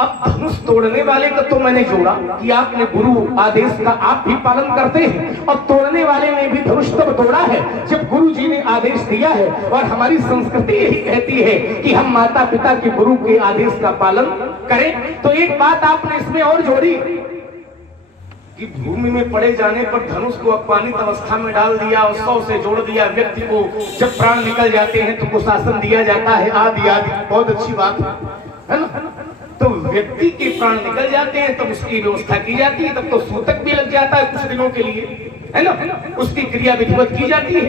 अब धनुष तोड़ने वाले का तो मैंने जोड़ा कि आपने गुरु आदेश का आप भी पालन करते हैं, और तोड़ने वाले ने भी धनुष तब तोड़ा है जब गुरु जी ने आदेश दिया है। और हमारी संस्कृति यही कहती है कि हम माता पिता के गुरु के आदेश का पालन करें। तो एक बात आपने इसमें और जोड़ी कि भूमि में पड़े जाने पर धनुष को अपमानित अवस्था में डाल दिया और 100 से जोड़ दिया। व्यक्ति को जब प्राण निकल जाते हैं तो कुशासन दिया जाता है, आदि आदि, बहुत अच्छी बात है ना। तो व्यक्ति के प्राण निकल जाते हैं तब उसकी व्यवस्था की जाती है, तब तो सूतक भी लग जाता है कुछ दिनों के लिए, है ना, उसकी क्रिया विधिवत की जाती है।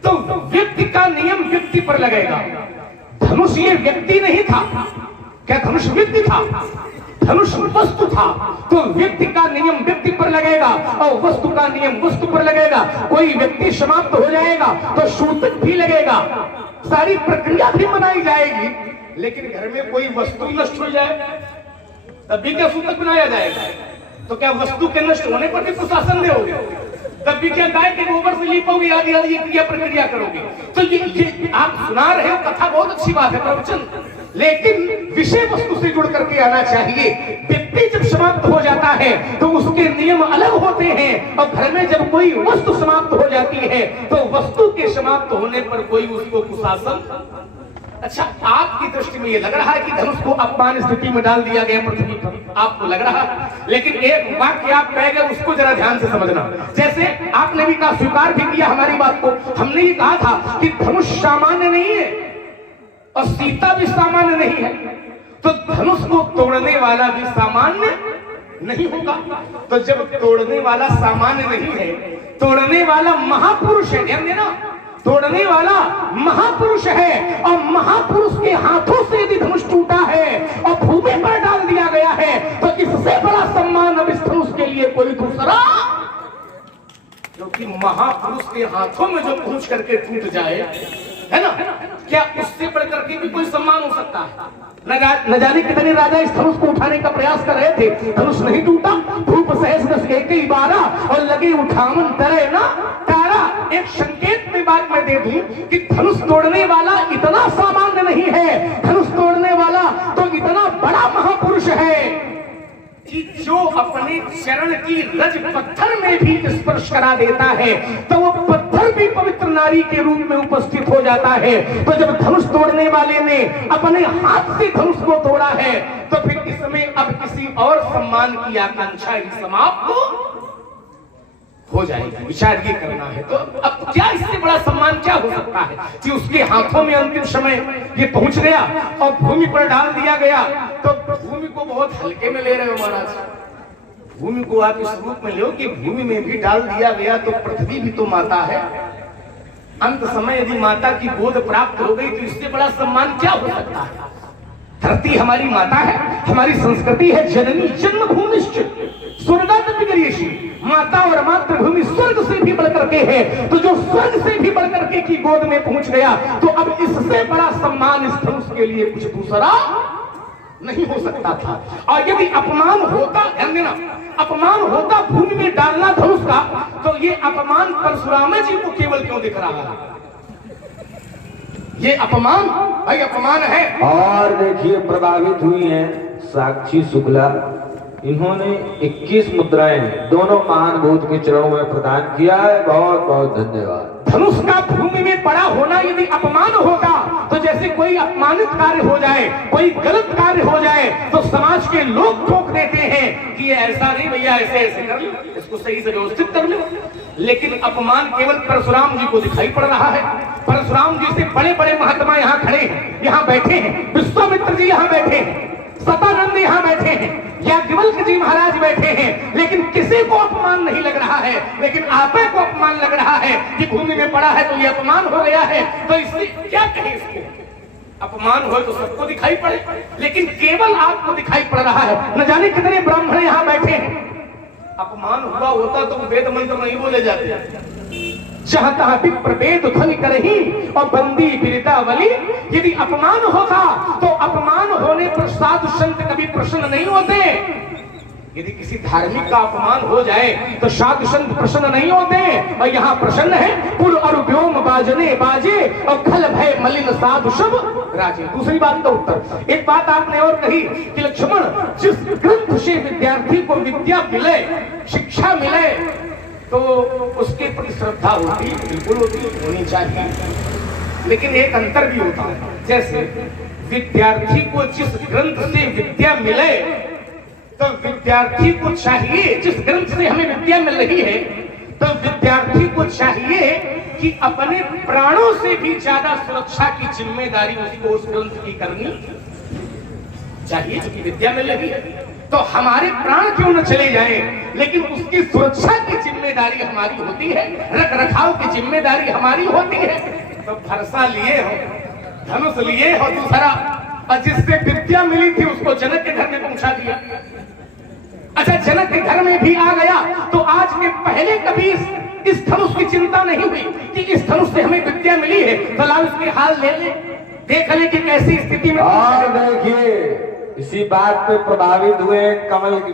तो व्यक्ति का नियम व्यक्ति पर लगेगा। धनुष ये व्यक्ति नहीं था, क्या धनुष व्यक्ति था? धनुष वस्तु था। तो व्यक्ति का नियम व्यक्ति पर लगेगा और वस्तु का नियम वस्तु पर लगेगा। कोई व्यक्ति समाप्त हो जाएगा तो सूतक भी लगेगा, सारी प्रक्रिया भी बनाई जाएगी, लेकिन घर में कोई वस्तु नष्ट हो जाए तब भी क्या सूतक बनाया जाएगा? तो क्या वस्तु के नष्ट होने पर भी प्रशासन दोगे? तब भी क्या गाय के गोबर से लीपोगे? आदि आदि क्रिया प्रक्रिया करोगे? तो ये आप सुना रहे हो, कथा बहुत अच्छी बात है प्रवचन, लेकिन विषय वस्तु से जुड़ करके आना चाहिए। व्यक्ति जब समाप्त हो जाता है तो उसके नियम अलग होते हैं, और घर में जब कोई वस्तु समाप्त हो जाती है तो वस्तु के समाप्त होने पर कोई उसको कुशासन। अच्छा, आपकी दृष्टि में ये लग रहा है कि धनुष को अपमान स्थिति में डाल दिया गया पृथ्वी पर, आपको लग रहा है, लेकिन एक वाक्य आप कह गए उसको जरा ध्यान से समझना। जैसे आपने भी कहा, स्वीकार भी किया हमारी बात को, हमने ये कहा था कि धनुष सामान्य नहीं है और सीता भी सामान्य नहीं है, तो धनुष को तोड़ने वाला भी सामान्य नहीं होगा। तो जब तोड़ने वाला सामान्य नहीं है, तोड़ने वाला महापुरुष है, ध्यान देना, तोड़ने वाला महापुरुष है, और महापुरुष के हाथों से यदि धनुष टूटा है और भूमि पर डाल दिया गया है तो इससे बड़ा सम्मान अब इस धनुष के लिए कोई दूसरा, क्योंकि महापुरुष के हाथों में जो पहुंच करके टूट जाए, है ना, क्या उससे बढ़ करके भी कोई सम्मान हो सकता है? न जाने कितने राजा इस धनुष को उठाने का प्रयास कर रहे थे, धनुष नहीं टूटा। धूप सहस दस एक ही 12 और लगे उठावन तरे ना तारा। एक संकेत में बात मैं दे दूं कि धनुष तोड़ने वाला इतना सामान्य नहीं है, धनुष तोड़ने वाला तो इतना बड़ा महापुरुष है कि जो अपने चरण की रज पत्थर में भी स्पर्श करा देता है तो वो पत्थर भी पवित्र नारी के रूप में उपस्थित हो जाता है। तो जब धनुष तोड़ने वाले ने अपने हाथ से धनुष को तोड़ा है तो फिर इसमें अब किसी और सम्मान की आकांक्षा ही समाप्त हो जाएगी। विचार ये करना है, तो अब क्या इससे बड़ा सम्मान क्या हो सकता है कि उसके हाथों में अंतिम समय ये पहुंच गया और भूमि पर डाल दिया गया। तो भूमि को बहुत हल्के में ले रहे हो महाराज, भूमि को आप इस रूप में लो कि भूमि में भी डाल दिया गया तो पृथ्वी भी तो माता है। अंत समय यदि माता की गोद प्राप्त हो गई तो इससे बड़ा सम्मान क्या हो सकता है? धरती हमारी माता है, हमारी संस्कृति है जननी जन्मभूमि स्वर्गादपि गरीयसी, माता और मातृभूमि स्वर्ग से भी बढ़ करके है, तो जो स्वर्ग से भी बढ़ करके की गोद में पहुंच गया तो अब इससे बड़ा सम्मान इस धनुष के लिए कुछ दूसरा नहीं हो सकता था। और यदि अपमान होता, ध्यान देना, अपमान होता भूमि में डालना धनुष का, तो ये अपमान परशुराम जी को केवल क्यों दिख रहा है? ये अपमान भाई अपमान है। और देखिए प्रभावित हुई हैं साक्षी शुक्ला, इन्होंने 21 मुद्राएं दोनों महान भूत के चरणों में प्रदान किया है, बहुत बहुत धन्यवाद। धनुष का भूमि में पड़ा होना यदि अपमान होता तो जैसे कोई अपमानित कार्य हो जाए, कोई गलत कार्य हो जाए तो समाज के लोग ठोक देते हैं कि ये ऐसा नहीं भैया, ऐसे ऐसे कर लो, इसको सही से व्यवस्थित कर लो। लेकिन अपमान केवल परशुराम जी को दिखाई पड़ रहा है। परशुराम जी से बड़े बड़े महात्मा यहाँ खड़े हैं, यहाँ बैठे हैं, विश्वामित्र जी यहाँ बैठे हैं, सतानंद यहाँ बैठे हैं, याज्ञवल्क्य जी महाराज बैठे हैं, लेकिन किसी को अपमान नहीं लग रहा है। लेकिन आपे को अपमान लग रहा है कि भूमि में पड़ा है तो ये अपमान हो गया है। तो इससे क्या कहें? इसको अपमान हो तो सबको दिखाई पड़े, लेकिन केवल आपको दिखाई पड़ रहा है। न जाने कितने ब्राह्मण यहाँ बैठे हैं, अपमान हुआ होता तो वेद मंत्र नहीं बोले जाते। जहां तहां विप्र वेद ध्वनि करही और बंदी बिरदावली। यदि अपमान होता तो अपमान होने पर साधु संत कभी प्रसन्न नहीं होते। यदि किसी धार्मिक का अपमान हो जाए तो साधु संत प्रसन्न नहीं होते, और यहाँ प्रसन्न है। पुर और व्योम बाजने बाजे और खल भय मलिन साधु सब राजे। दूसरी बात का उत्तर, एक बात आपने और कही कि लक्ष्मण, जिस ग्रंथ से विद्यार्थी को विद्या मिले, शिक्षा मिले, तो उसके प्रति श्रद्धा होती, बिल्कुल होनी चाहिए, लेकिन एक अंतर भी होता है। जैसे विद्यार्थी को जिस ग्रंथ से विद्या मिले तो विद्यार्थी को चाहिए, जिस ग्रंथ से हमें विद्या मिल रही है तो विद्यार्थी को चाहिए कि अपने प्राणों से भी ज्यादा सुरक्षा की जिम्मेदारी उसको उस ग्रंथ की करनी चाहिए। क्योंकि विद्या मिल रही है तो हमारे प्राण क्यों न चले जाएं, लेकिन उसकी सुरक्षा की जिम्मेदारी हमारी होती है, रख रखाव की जिम्मेदारी हमारी होती है। तो फरसा लिए हो, धनुष लिए हो दूसरा, और जिससे विद्या मिली थी उसको जनक के घर में पहुंचा दिया। अच्छा, जनक के घर में भी आ गया तो आज के पहले कभी इस धनुष की चिंता नहीं हुई कि इस धनुष से हमें विद्या मिली है तो लाओ इसके हाल ले ले। देख ले कि कैसी स्थिति में और देखिए इसी बात पे प्रभावित हुए कमल की